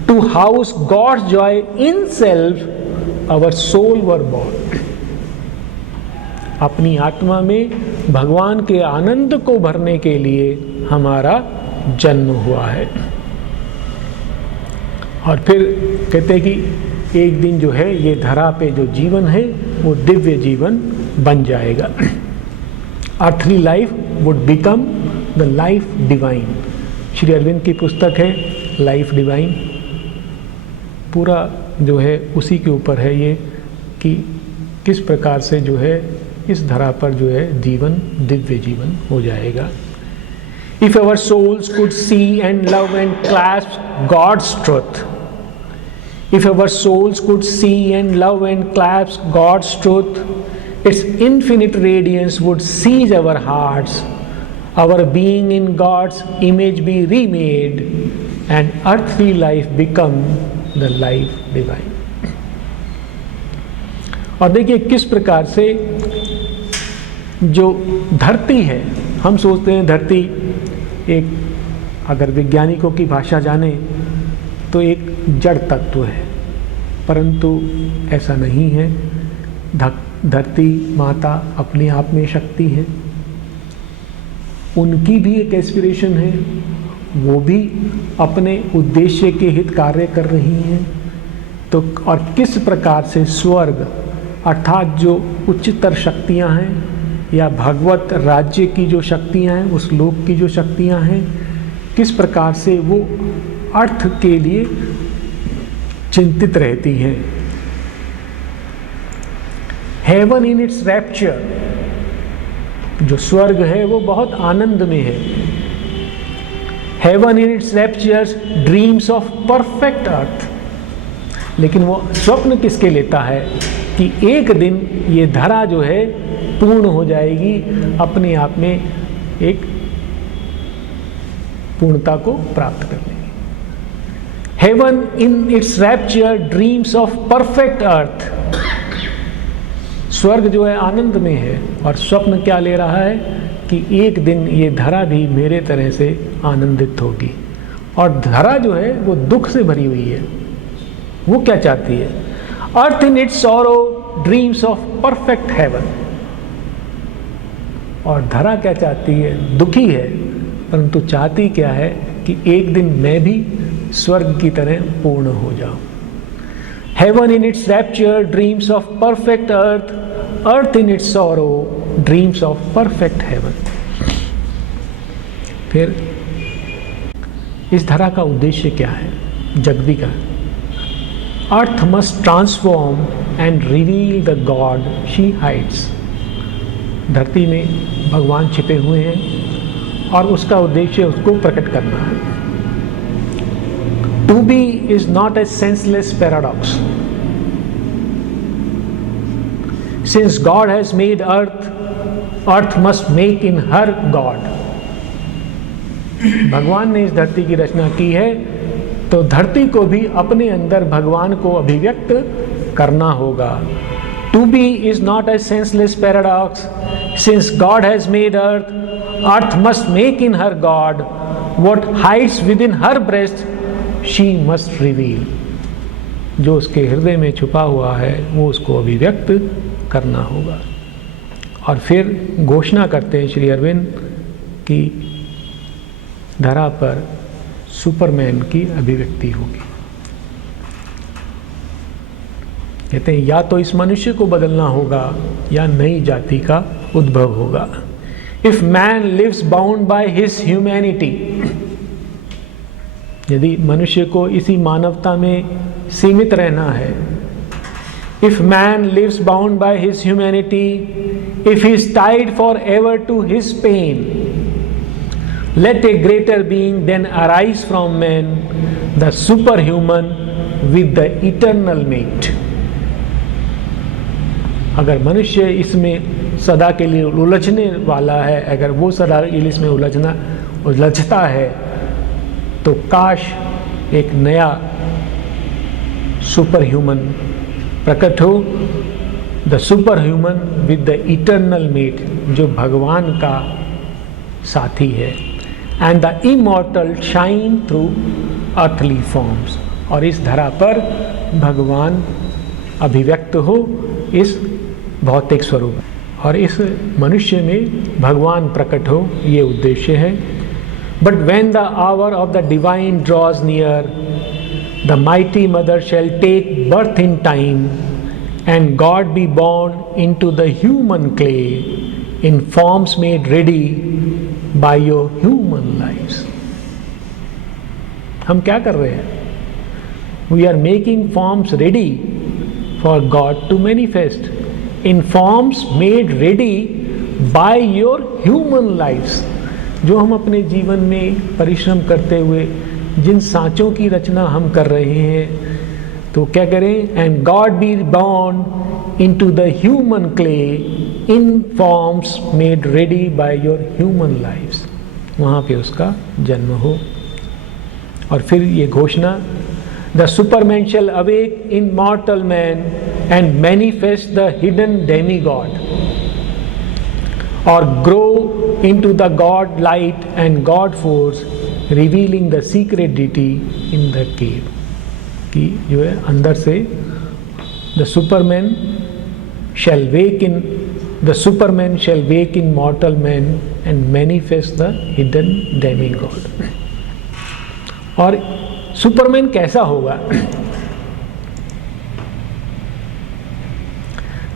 to house God's joy in self our soul were born. अपनी आत्मा में भगवान के आनंद को भरने के लिए हमारा जन्म हुआ है। और फिर कहते हैं कि एक दिन जो है ये धरा पे जो जीवन है वो दिव्य जीवन बन जाएगा। Earthly life would become the life divine. Sri Aurobindo की पुस्तक है लाइफ डिवाइन, पूरा जो है उसी के ऊपर है ये कि किस प्रकार से जो है इस धरा पर जो है जीवन दिव्य जीवन हो जाएगा। If our souls could see and love and clasp God's truth, if our souls could see and love and clasp God's truth, its infinite radiance would seize our hearts, our being in God's image be remade, and earthly life become the life divine. और देखिए किस प्रकार से जो धरती है, हम सोचते हैं धरती एक, अगर वैज्ञानिकों की भाषा जाने तो एक जड़ तत्व है, परंतु ऐसा नहीं है। धरती माता अपने आप में शक्ति है, उनकी भी एक एस्पिरेशन है, वो भी अपने उद्देश्य के हित कार्य कर रही हैं। तो और किस प्रकार से स्वर्ग अर्थात जो उच्चतर शक्तियां हैं या भगवत राज्य की जो शक्तियां हैं, उस लोक की जो शक्तियां हैं, किस प्रकार से वो अर्थ के लिए चिंतित रहती हैं। हेवन इन इट्स रैप्चर, जो स्वर्ग है वो बहुत आनंद में है। Heaven in its raptures dreams of perfect earth, लेकिन वो स्वप्न किसके लेता है कि एक दिन ये धरा जो है पूर्ण हो जाएगी, अपने आप में एक पूर्णता को प्राप्त कर लेगी। Heaven in its rapture dreams of perfect earth, स्वर्ग जो है आनंद में है और स्वप्न क्या ले रहा है कि एक दिन ये धरा भी मेरे तरह से आनंदित होगी। और धरा जो है वो दुख से भरी हुई है, वो क्या चाहती है? Earth in its sorrow dreams of perfect heaven. और धरा क्या चाहती है? दुखी है, परंतु चाहती क्या है कि एक दिन मैं भी स्वर्ग की तरह पूर्ण हो जाऊं। Heaven in its rapture dreams of perfect earth, earth in its sorrow dreams of perfect heaven. फिर इस धरा का उद्देश्य क्या है? जगदी का earth must transform and reveal the God she hides. धरती में भगवान छिपे हुए हैं और उसका उद्देश्य उसको प्रकट करना है। To be is not a senseless paradox. Since God has made earth, earth must make in her God. भगवान ने इस धरती की रचना की है तो धरती को भी अपने अंदर भगवान को अभिव्यक्त करना होगा। To be is not a senseless paradox. Since God has made earth, earth must make in her God. What hides within her breast, she must reveal. जो उसके हृदय में छुपा हुआ है वो उसको अभिव्यक्त करना होगा। और फिर घोषणा करते हैं श्री अरविंद कि धरा पर सुपरमैन की अभिव्यक्ति होगी। कहते हैं या तो इस मनुष्य को बदलना होगा या नई जाति का उद्भव होगा। If man lives bound by his humanity, यदि मनुष्य को इसी मानवता में सीमित रहना है, if man lives bound by his humanity, if he is tied for ever to his pain, let a greater being then arise from man, the superhuman with the eternal mate। अगर मनुष्य इसमें सदा के लिए उलझने वाला है, अगर वो सदा के लिए इसमें उलझता है, तो काश एक नया सुपर ह्यूमन प्रकट हो, the superhuman with the eternal mate, जो भगवान का साथी है, and the immortal shine through earthly forms, और इस धरा पर भगवान अभिव्यक्त हो इस भौतिक स्वरूप, और इस मनुष्य में भगवान प्रकट हो, ये उद्देश्य है। But when the hour of the divine draws near, the mighty mother shall take birth in time, and God be born into the human clay, in forms made ready by your human lives। हम क्या कर रहे हैं? We are making forms ready for God to manifest in forms made ready by your human lives। जो हम अपने जीवन में परिश्रम करते हुए जिन सांचों की रचना हम कर रहे हैं, तो क्या करें? And God be born into the human clay in forms made ready by your human lives। वहाँ पे उसका जन्म हो। और फिर ये घोषणा, the superman shall awake in mortal man and manifest the hidden demigod, or grow into the God light and God force, revealing the secret deity in the cave। कि जो है अंदर से the superman shall wake in mortal man and manifest the hidden demigod। और Superman कैसा होगा?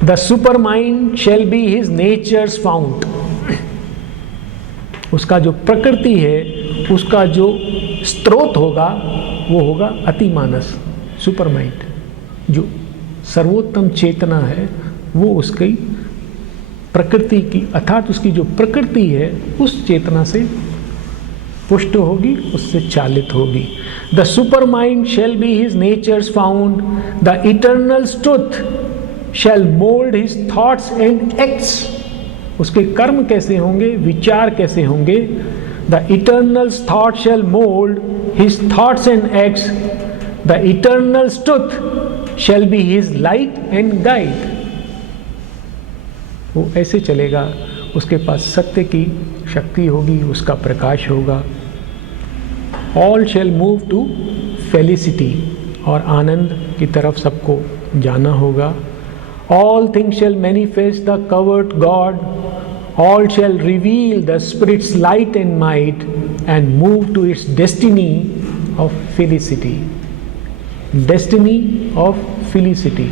The supermind shall be his nature's fount। उसका जो प्रकृति है, उसका जो स्रोत होगा, वो होगा अतिमानस, सुपरमाइंड। जो सर्वोत्तम चेतना है वो उसकी प्रकृति की, अर्थात उसकी जो प्रकृति है उस चेतना से पुष्ट होगी, उससे चालित होगी। The supermind shall be his nature's fount, the eternal truth shall mould his thoughts and acts. उसके कर्म कैसे होंगे, विचार कैसे होंगे? The eternal thought shall mould his thoughts and acts, the eternal truth shall be his light and guide. वो ऐसे चलेगा, उसके पास सत्य की शक्ति होगी, उसका प्रकाश होगा। All shall move to felicity, और आनंद की तरफ सबको जाना होगा। All things shall manifest the covert God, all shall reveal the spirit's light and might, and move to its destiny of felicity. Destiny of felicity,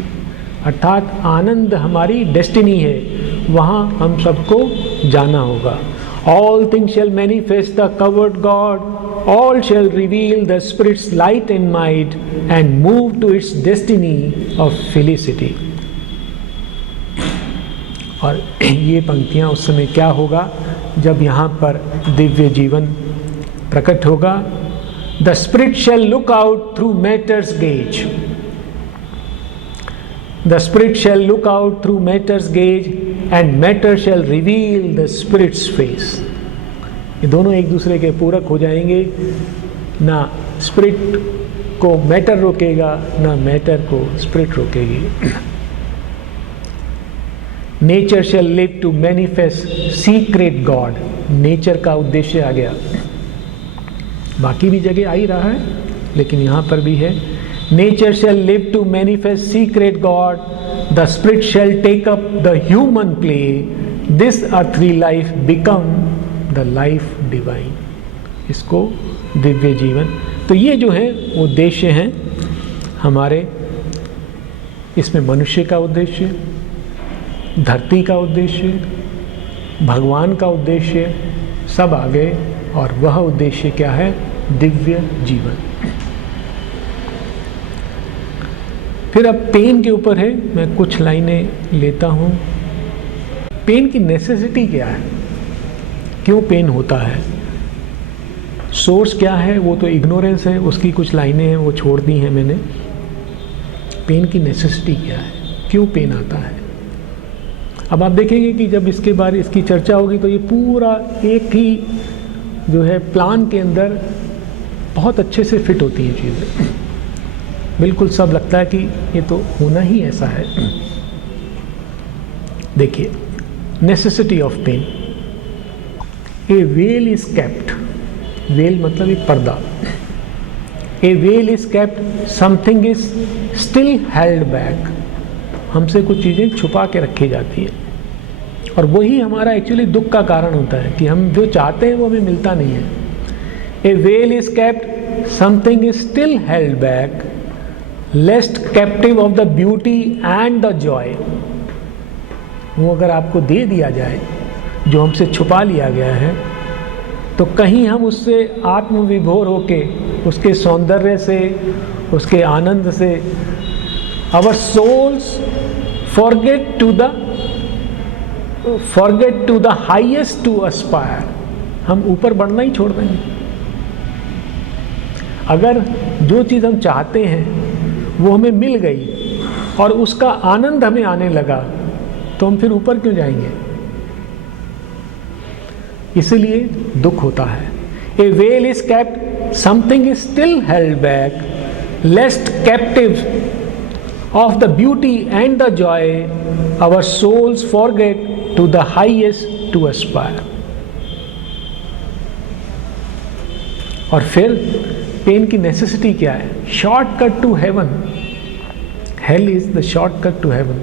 अर्थात आनंद हमारी डेस्टिनी है, वहाँ हम सबको जाना होगा। All things shall manifest the covert God, all shall reveal the spirit's light and might, and move to its destiny of felicity. और ये पंक्तियाँ उस समय क्या होगा, जब यहाँ पर दिव्य जीवन प्रकट होगा। The spirit shall look out through matter's gaze, the spirit shall look out through matter's gaze, and matter shall reveal the spirit's face। ये दोनों एक दूसरे के पूरक हो जाएंगे। ना स्पिरिट को मैटर रोकेगा, ना मैटर को स्पिरिट रोकेगी। Nature shall live to manifest secret God. Nature का उद्देश्य आ गया, बाकी भी जगह आ ही रहा है, लेकिन यहाँ पर भी है। Nature shall live to manifest secret God. The spirit shall take up the human play. This earthly life become the life divine. इसको दिव्य जीवन, तो ये जो है उद्देश्य हैं हमारे, इसमें मनुष्य का उद्देश्य, धरती का उद्देश्य, भगवान का उद्देश्य सब आ गए, और वह उद्देश्य क्या है? दिव्य जीवन। फिर अब पेन के ऊपर है, मैं कुछ लाइनें लेता हूँ। पेन की नेसेसिटी क्या है, क्यों पेन होता है, सोर्स क्या है, वो तो इग्नोरेंस है, उसकी कुछ लाइनें हैं वो छोड़ दी हैं मैंने। पेन की नेसेसिटी क्या है, क्यों पेन आता है। अब आप देखेंगे कि जब इसके बारे इसकी चर्चा होगी तो ये पूरा एक ही जो है प्लान के अंदर बहुत अच्छे से फिट होती हैं चीज़ें, बिल्कुल सब लगता है कि ये तो होना ही ऐसा है। देखिए, necessity of pain. A veil is kept, veil मतलब एक पर्दा। A veil is kept, something is still held back, हमसे कुछ चीज़ें छुपा के रखी जाती हैं, और वही हमारा एक्चुअली दुख का कारण होता है कि हम जो चाहते हैं वो हमें मिलता नहीं है। A veil is kept, something is still held back, lest captive of the beauty and the joy. वो अगर आपको दे दिया जाए जो हमसे छुपा लिया गया है, तो कहीं हम उससे आत्मविभोर होके उसके सौंदर्य से, उसके आनंद से, our souls forget to the highest to aspire, हम ऊपर बढ़ना ही छोड़ देंगे। अगर जो चीज़ हम चाहते हैं वो हमें मिल गई और उसका आनंद हमें आने लगा, तो हम फिर ऊपर क्यों जाएंगे। इसलिए दुख होता है। A veil is kept, something is still held back, lest captive of the beauty and the joy, our souls forget to the highest to aspire. और फिर पेन की नेसेसिटी क्या है? Shortcut to heaven. Hell is the shortcut to heaven.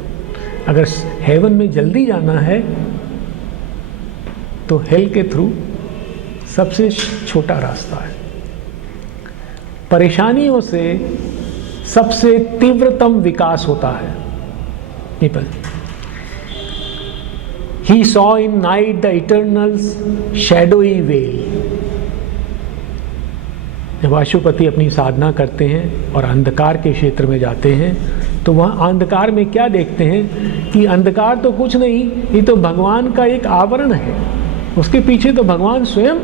अगर heaven में जल्दी जाना है तो हेल के थ्रू सबसे छोटा रास्ता है। परेशानियों से सबसे तीव्रतम विकास होता है। People, he saw in night the eternal's shadowy veil. जब अशुपति अपनी साधना करते हैं और अंधकार के क्षेत्र में जाते हैं, तो वहाँ अंधकार में क्या देखते हैं कि अंधकार तो कुछ नहीं, ये तो भगवान का एक आवरण है, उसके पीछे तो भगवान स्वयं,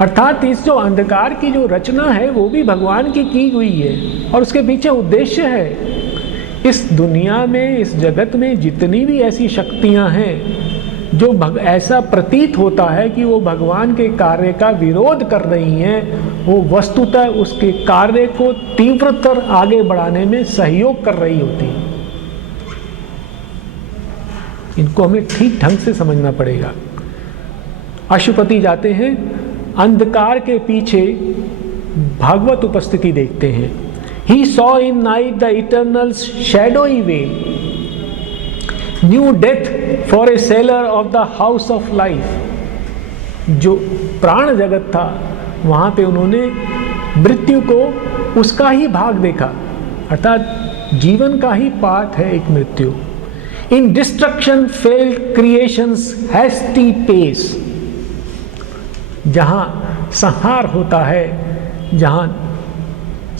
अर्थात इस जो अंधकार की जो रचना है वो भी भगवान की हुई है, और उसके पीछे उद्देश्य है। इस दुनिया में, इस जगत में जितनी भी ऐसी शक्तियाँ हैं जो ऐसा प्रतीत होता है कि वो भगवान के कार्य का विरोध कर रही हैं, वो वस्तुतः उसके कार्य को तीव्रतर आगे बढ़ाने में सहयोग कर रही होती हैं। इनको हमें ठीक ढंग से समझना पड़ेगा। अशुपति जाते हैं, अंधकार के पीछे भागवत उपस्थिति देखते हैं। He saw in night the eternal's shadowy veil, knew death for a sailor of the house of life। जो प्राण जगत था वहाँ पे उन्होंने मृत्यु को उसका ही भाग देखा, अर्थात जीवन का ही पार्ट है एक मृत्यु। In destruction felt creation's hasty pace। जहाँ संहार होता है, जहाँ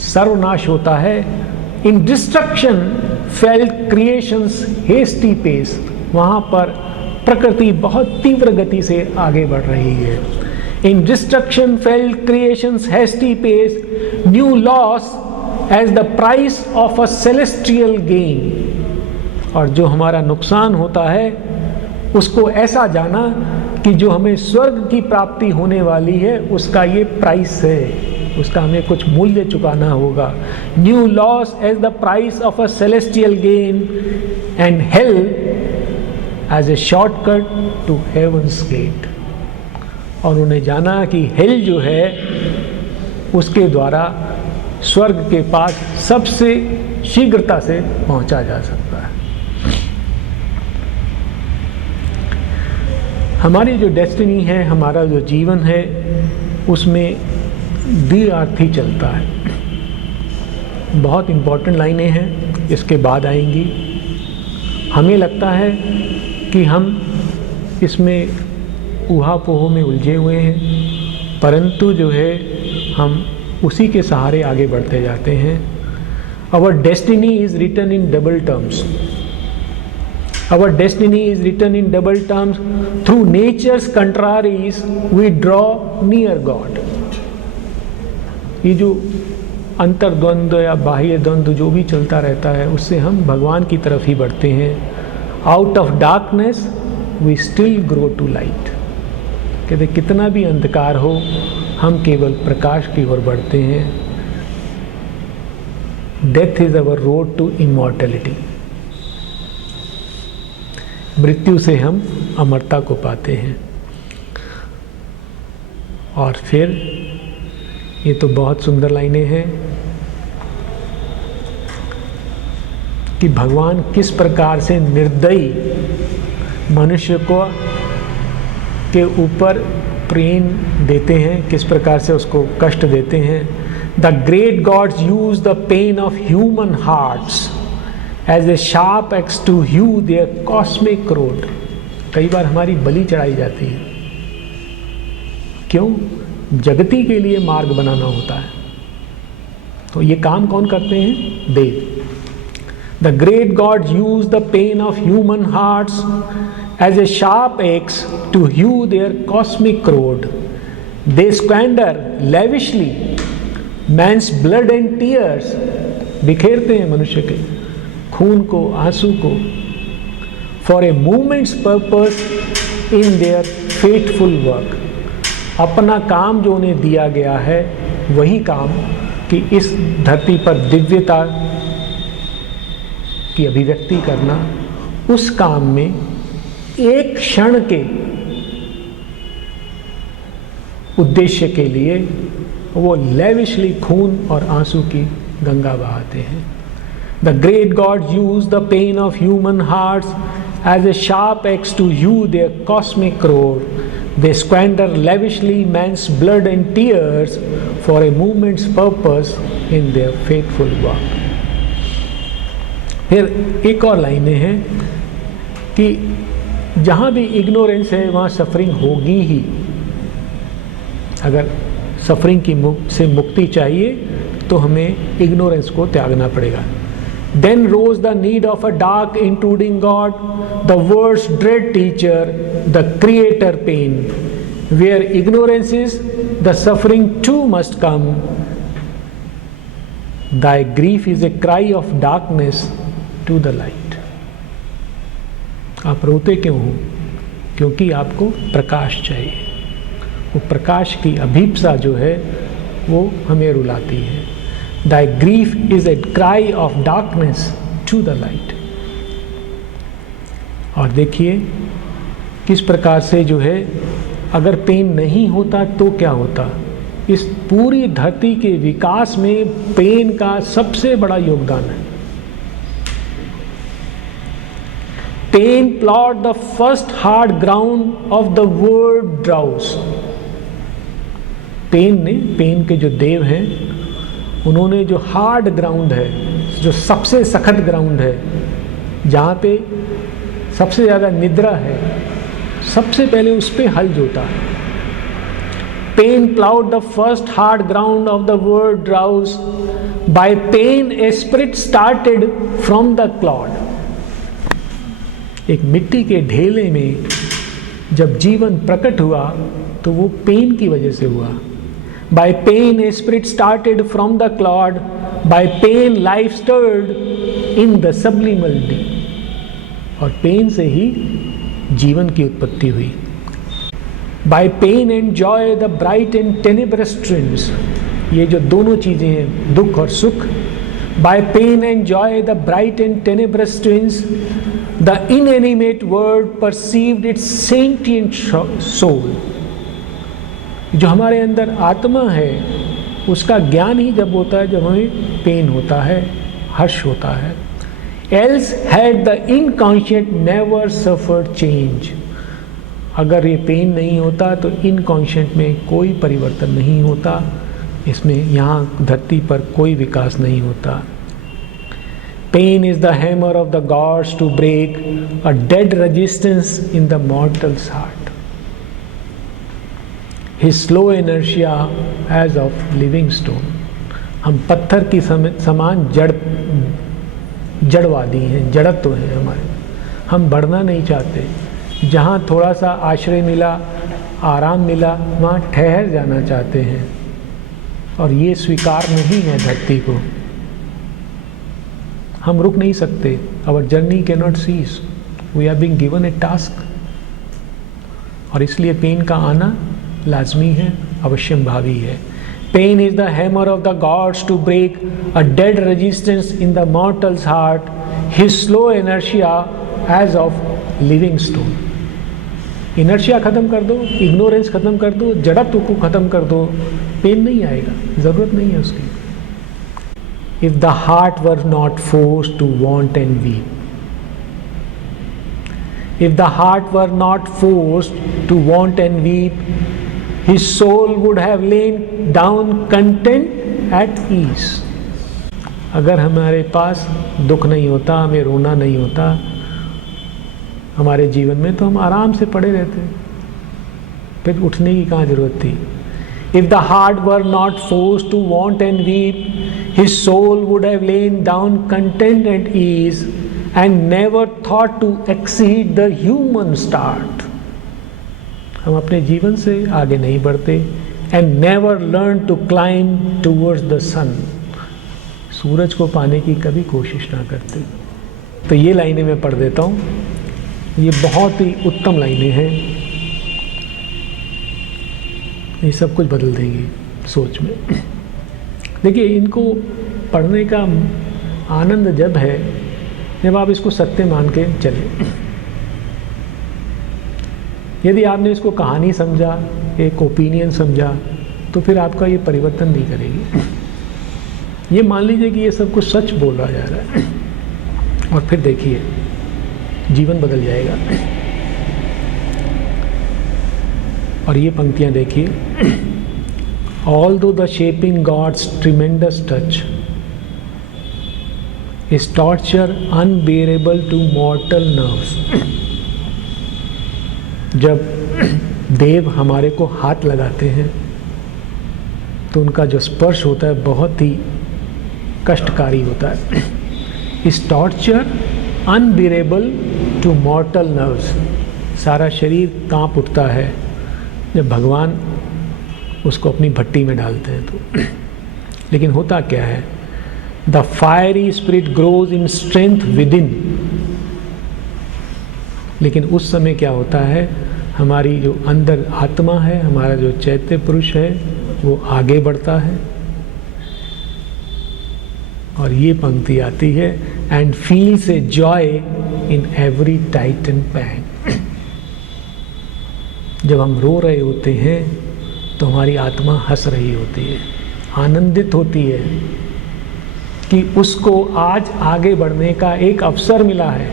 सर्वनाश होता है, in destruction felt creation's hasty pace, वहाँ पर प्रकृति बहुत तीव्र गति से आगे बढ़ रही है। In destruction felt creation's hasty pace, new loss as the price of a celestial gain. और जो हमारा नुकसान होता है उसको ऐसा जाना कि जो हमें स्वर्ग की प्राप्ति होने वाली है उसका ये प्राइस है, उसका हमें कुछ मूल्य चुकाना होगा। New loss as the price of a celestial gain and hell as a shortcut to heaven's gate. और उन्हें जाना कि हेल जो है उसके द्वारा स्वर्ग के पास सबसे शीघ्रता से पहुंचा जा सकता है। हमारी जो डेस्टिनी है, हमारा जो जीवन है, उसमें द्विअर्थ ही चलता है। बहुत इम्पोर्टेंट लाइनें हैं, इसके बाद आएंगी। हमें लगता है कि हम इसमें ऊहा-पोह में उलझे हुए हैं, परंतु जो है हम उसी के सहारे आगे बढ़ते जाते हैं। Our destiny is written in double terms. Our destiny is written in double terms. Through nature's contraries, we draw near God. ये जो अंतर्द्वंद्व या बाह्य द्वंद्व जो भी चलता रहता है, उससे हम भगवान की तरफ ही बढ़ते हैं। Out of darkness, we still grow to light. कहते कितना भी अंधकार हो, हम केवल प्रकाश की ओर बढ़ते हैं। Death is our road to immortality. मृत्यु से हम अमरता को पाते हैं। और फिर ये तो बहुत सुंदर लाइनें हैं कि भगवान किस प्रकार से निर्दयी मनुष्य को के ऊपर प्रेम देते हैं, किस प्रकार से उसको कष्ट देते हैं। The great gods use the pain of human hearts as a sharp axe to hew their cosmic road. कई बार हमारी बलि चढ़ाई जाती है। क्यों? जगती के लिए मार्ग बनाना होता है। तो ये काम कौन करते हैं? देव। The great gods use the pain of human hearts as a sharp axe to hew their cosmic road. They squander lavishly man's blood and tears. बिखेरते हैं मनुष्य के खून को, आंसू को, for a moment's purpose in their fateful work. अपना काम जो उन्हें दिया गया है, वही काम कि इस धरती पर दिव्यता की अभिव्यक्ति करना, उस काम में एक क्षण के उद्देश्य के लिए वो लेविशली खून और आंसू की गंगा बहाते हैं। The great gods use the pain of human hearts as a sharp axe to hew their cosmic road. They squander lavishly man's blood and tears for a moment's purpose in their faithful work. फिर एक और लाइनें हैं कि जहाँ भी ignorance है, वहाँ सफरिंग होगी ही। अगर सफरिंग की से मुक्ति चाहिए तो हमें इग्नोरेंस को त्यागना पड़ेगा। Then rose the need of a dark intruding God, the world's dread teacher, the creator pain. Where ignorance is, the suffering too must come. Thy grief is a cry of darkness to the light. आप रोते क्यों हो? क्योंकि आपको प्रकाश चाहिए। वो प्रकाश की अभीप्सा जो है वो हमें रुलाती है। Thy grief is a cry of darkness to the light. और देखिए किस प्रकार से जो है, अगर पेन नहीं होता तो क्या होता। इस पूरी धरती के विकास में पेन का सबसे बड़ा योगदान है। Pain plowed the first hard ground of the word drowse. Pain के जो देव हैं, उन्होंने जो हार्ड ग्राउंड है, जो सबसे सख्त ग्राउंड है, जहाँ पे सबसे ज़्यादा निद्रा है, सबसे पहले उस पे हल जोता। Pain plowed the first hard ground of the word drowse. By pain a spirit started from the clod. एक मिट्टी के ढेले में जब जीवन प्रकट हुआ तो वो पेन की वजह से हुआ। By pain a spirit started from the clod. By pain life stirred in the subliminal deep. और पेन से ही जीवन की उत्पत्ति हुई। By pain and joy the bright and tenebrous twins. ये जो दोनों चीज़ें हैं, दुख और सुख। By pain and joy the bright and tenebrous twins. The inanimate world perceived its sentient soul. जो हमारे अंदर आत्मा है, उसका ज्ञान ही जब होता है जब हमें पेन होता है, हर्ष होता है। Else had the inconscient never suffered change. अगर ये पेन नहीं होता तो इनकॉन्शियंट में कोई परिवर्तन नहीं होता, इसमें यहाँ धरती पर कोई विकास नहीं होता। Pain is the hammer of the gods to break a dead resistance in the mortal's heart. His slow inertia as of living stone। हम पत्थर की समान जड़वादी हैं, जड़त्व हैं हमारे। हम बढ़ना नहीं चाहते। जहाँ थोड़ा सा आश्रय मिला, आराम मिला, वहाँ ठहर जाना चाहते हैं, और ये स्वीकार नहीं है धरती को। हम रुक नहीं सकते। Our journey cannot cease। We are being given a task। और इसलिए पेन का आना लाजमी है, अवश्यम भावी है। Pain is the hammer of the gods to break a dead resistance in the mortal's heart. His slow inertia as of living stone. Inertia खत्म कर दो, इग्नोरेंस खत्म कर दो, जड़त्व को खत्म कर दो, पेन नहीं आएगा, जरूरत नहीं है उसकी। If the heart were not forced to want and weep, if the heart were not forced to want and weep, his soul would have lain down content at ease। अगर हमारे पास दुख नहीं होता, हमें रोना नहीं होता हमारे जीवन में, तो हम आराम से पड़े रहते, फिर उठने की कहाँ जरूरत थी। If the heart were not forced to want and weep, his soul would have lain down content at ease and never thought to exceed the human start। हम अपने जीवन से आगे नहीं बढ़ते। and never learn to climb towards the sun। सूरज को पाने की कभी कोशिश ना करते। तो ये लाइनें मैं पढ़ देता हूँ, ये बहुत ही उत्तम लाइनें हैं, ये सब कुछ बदल देंगी सोच में। देखिए, इनको पढ़ने का आनंद जब है जब आप इसको सत्य मान के चले। यदि आपने इसको कहानी समझा, एक ओपिनियन समझा, तो फिर आपका ये परिवर्तन नहीं करेगी। ये मान लीजिए कि ये सब कुछ सच बोल रहा जा रहा है, और फिर देखिए जीवन बदल जाएगा। और ये पंक्तियां देखिए। Although the shaping god's tremendous touch is torture unbearable to mortal nerves। जब देव हमारे को हाथ लगाते हैं तो उनका जो स्पर्श होता है बहुत ही कष्टकारी होता है। is torture unbearable to mortal nerves। सारा शरीर कांप उठता है जब भगवान उसको अपनी भट्टी में डालते हैं तो। लेकिन होता क्या है? The fiery spirit grows in strength within। लेकिन उस समय क्या होता है? हमारी जो अंदर आत्मा है, हमारा जो चैत्य पुरुष है, वो आगे बढ़ता है। और ये पंक्ति आती है, and feels a joy in every titan pang। जब हम रो रहे होते हैं तो हमारी आत्मा हंस रही होती है, आनंदित होती है कि उसको आज आगे बढ़ने का एक अवसर मिला है।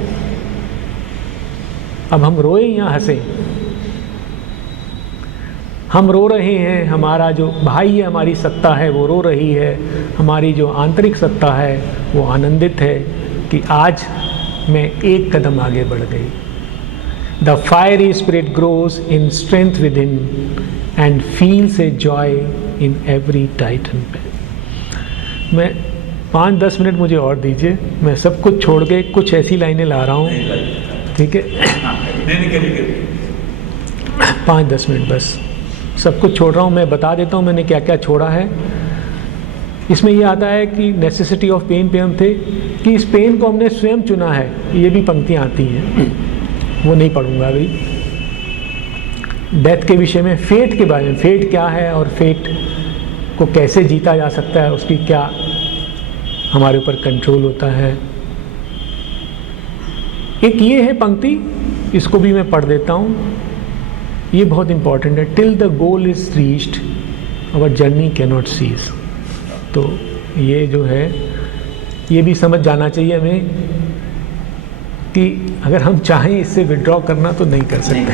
अब हम रोए या हंसे? हम रो रहे हैं, हमारा जो भाई है, हमारी सत्ता है, वो रो रही है। हमारी जो आंतरिक सत्ता है वो आनंदित है कि आज मैं एक कदम आगे बढ़ गई। The fiery spirit grows in strength with in and feels a joy in every Titan पे। मैं 5-10 मिनट मुझे और दीजिए, मैं सब कुछ छोड़ के कुछ ऐसी लाइनें ला रहा हूँ, ठीक है? 5-10 मिनट बस, सब कुछ छोड़ रहा हूँ। मैं बता देता हूँ मैंने क्या क्या छोड़ा है। इसमें ये आता है कि नेसेसिटी ऑफ पेन पे हम थे कि इस पेन को हमने स्वयं चुना है। ये भी पंक्तियाँ आती हैं, वो नहीं पढ़ूंगा अभी। डेथ के विषय में, फेट के बारे में, फेट क्या है और फेट को कैसे जीता जा सकता है, उसकी क्या हमारे ऊपर कंट्रोल होता है। एक ये है पंक्ति, इसको भी मैं पढ़ देता हूँ, ये बहुत इंपॉर्टेंट है। Till the goal is reached our journey can not cease. तो ये जो है, ये भी समझ जाना चाहिए हमें कि अगर हम चाहें इससे विड्रॉ करना तो नहीं कर सकते।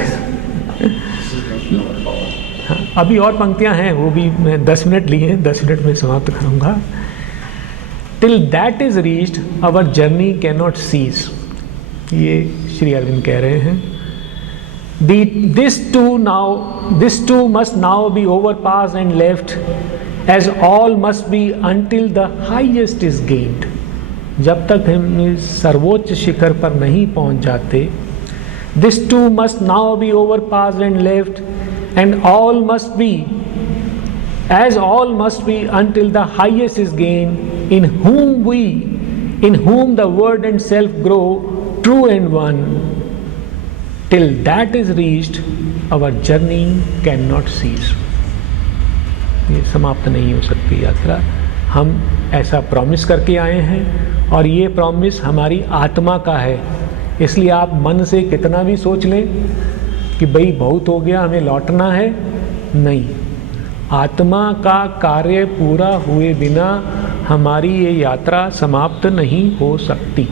हाँ, अभी और पंक्तियां हैं, वो भी मैं 10 मिनट लिए हैं, 10 मिनट में समाप्त करूंगा। Till that is reached our journey can not cease, ये श्री अरविंद कह रहे हैं। This too must now be overpassed and left, as all must be until the highest is gained. जब तक हम इस सर्वोच्च शिखर पर नहीं पहुंच जाते, this too must now be overpassed and left, and all must be, as all must be until the highest is gained, in whom the word and self grow true and one. Till that is reached, our journey cannot cease. ये समाप्त नहीं हो सकती यात्रा। हम ऐसा promise करके आए हैं और ये प्रॉमिस हमारी आत्मा का है। इसलिए आप मन से कितना भी सोच लें कि भाई बहुत हो गया, हमें लौटना है, नहीं। आत्मा का कार्य पूरा हुए बिना हमारी ये यात्रा समाप्त नहीं हो सकती।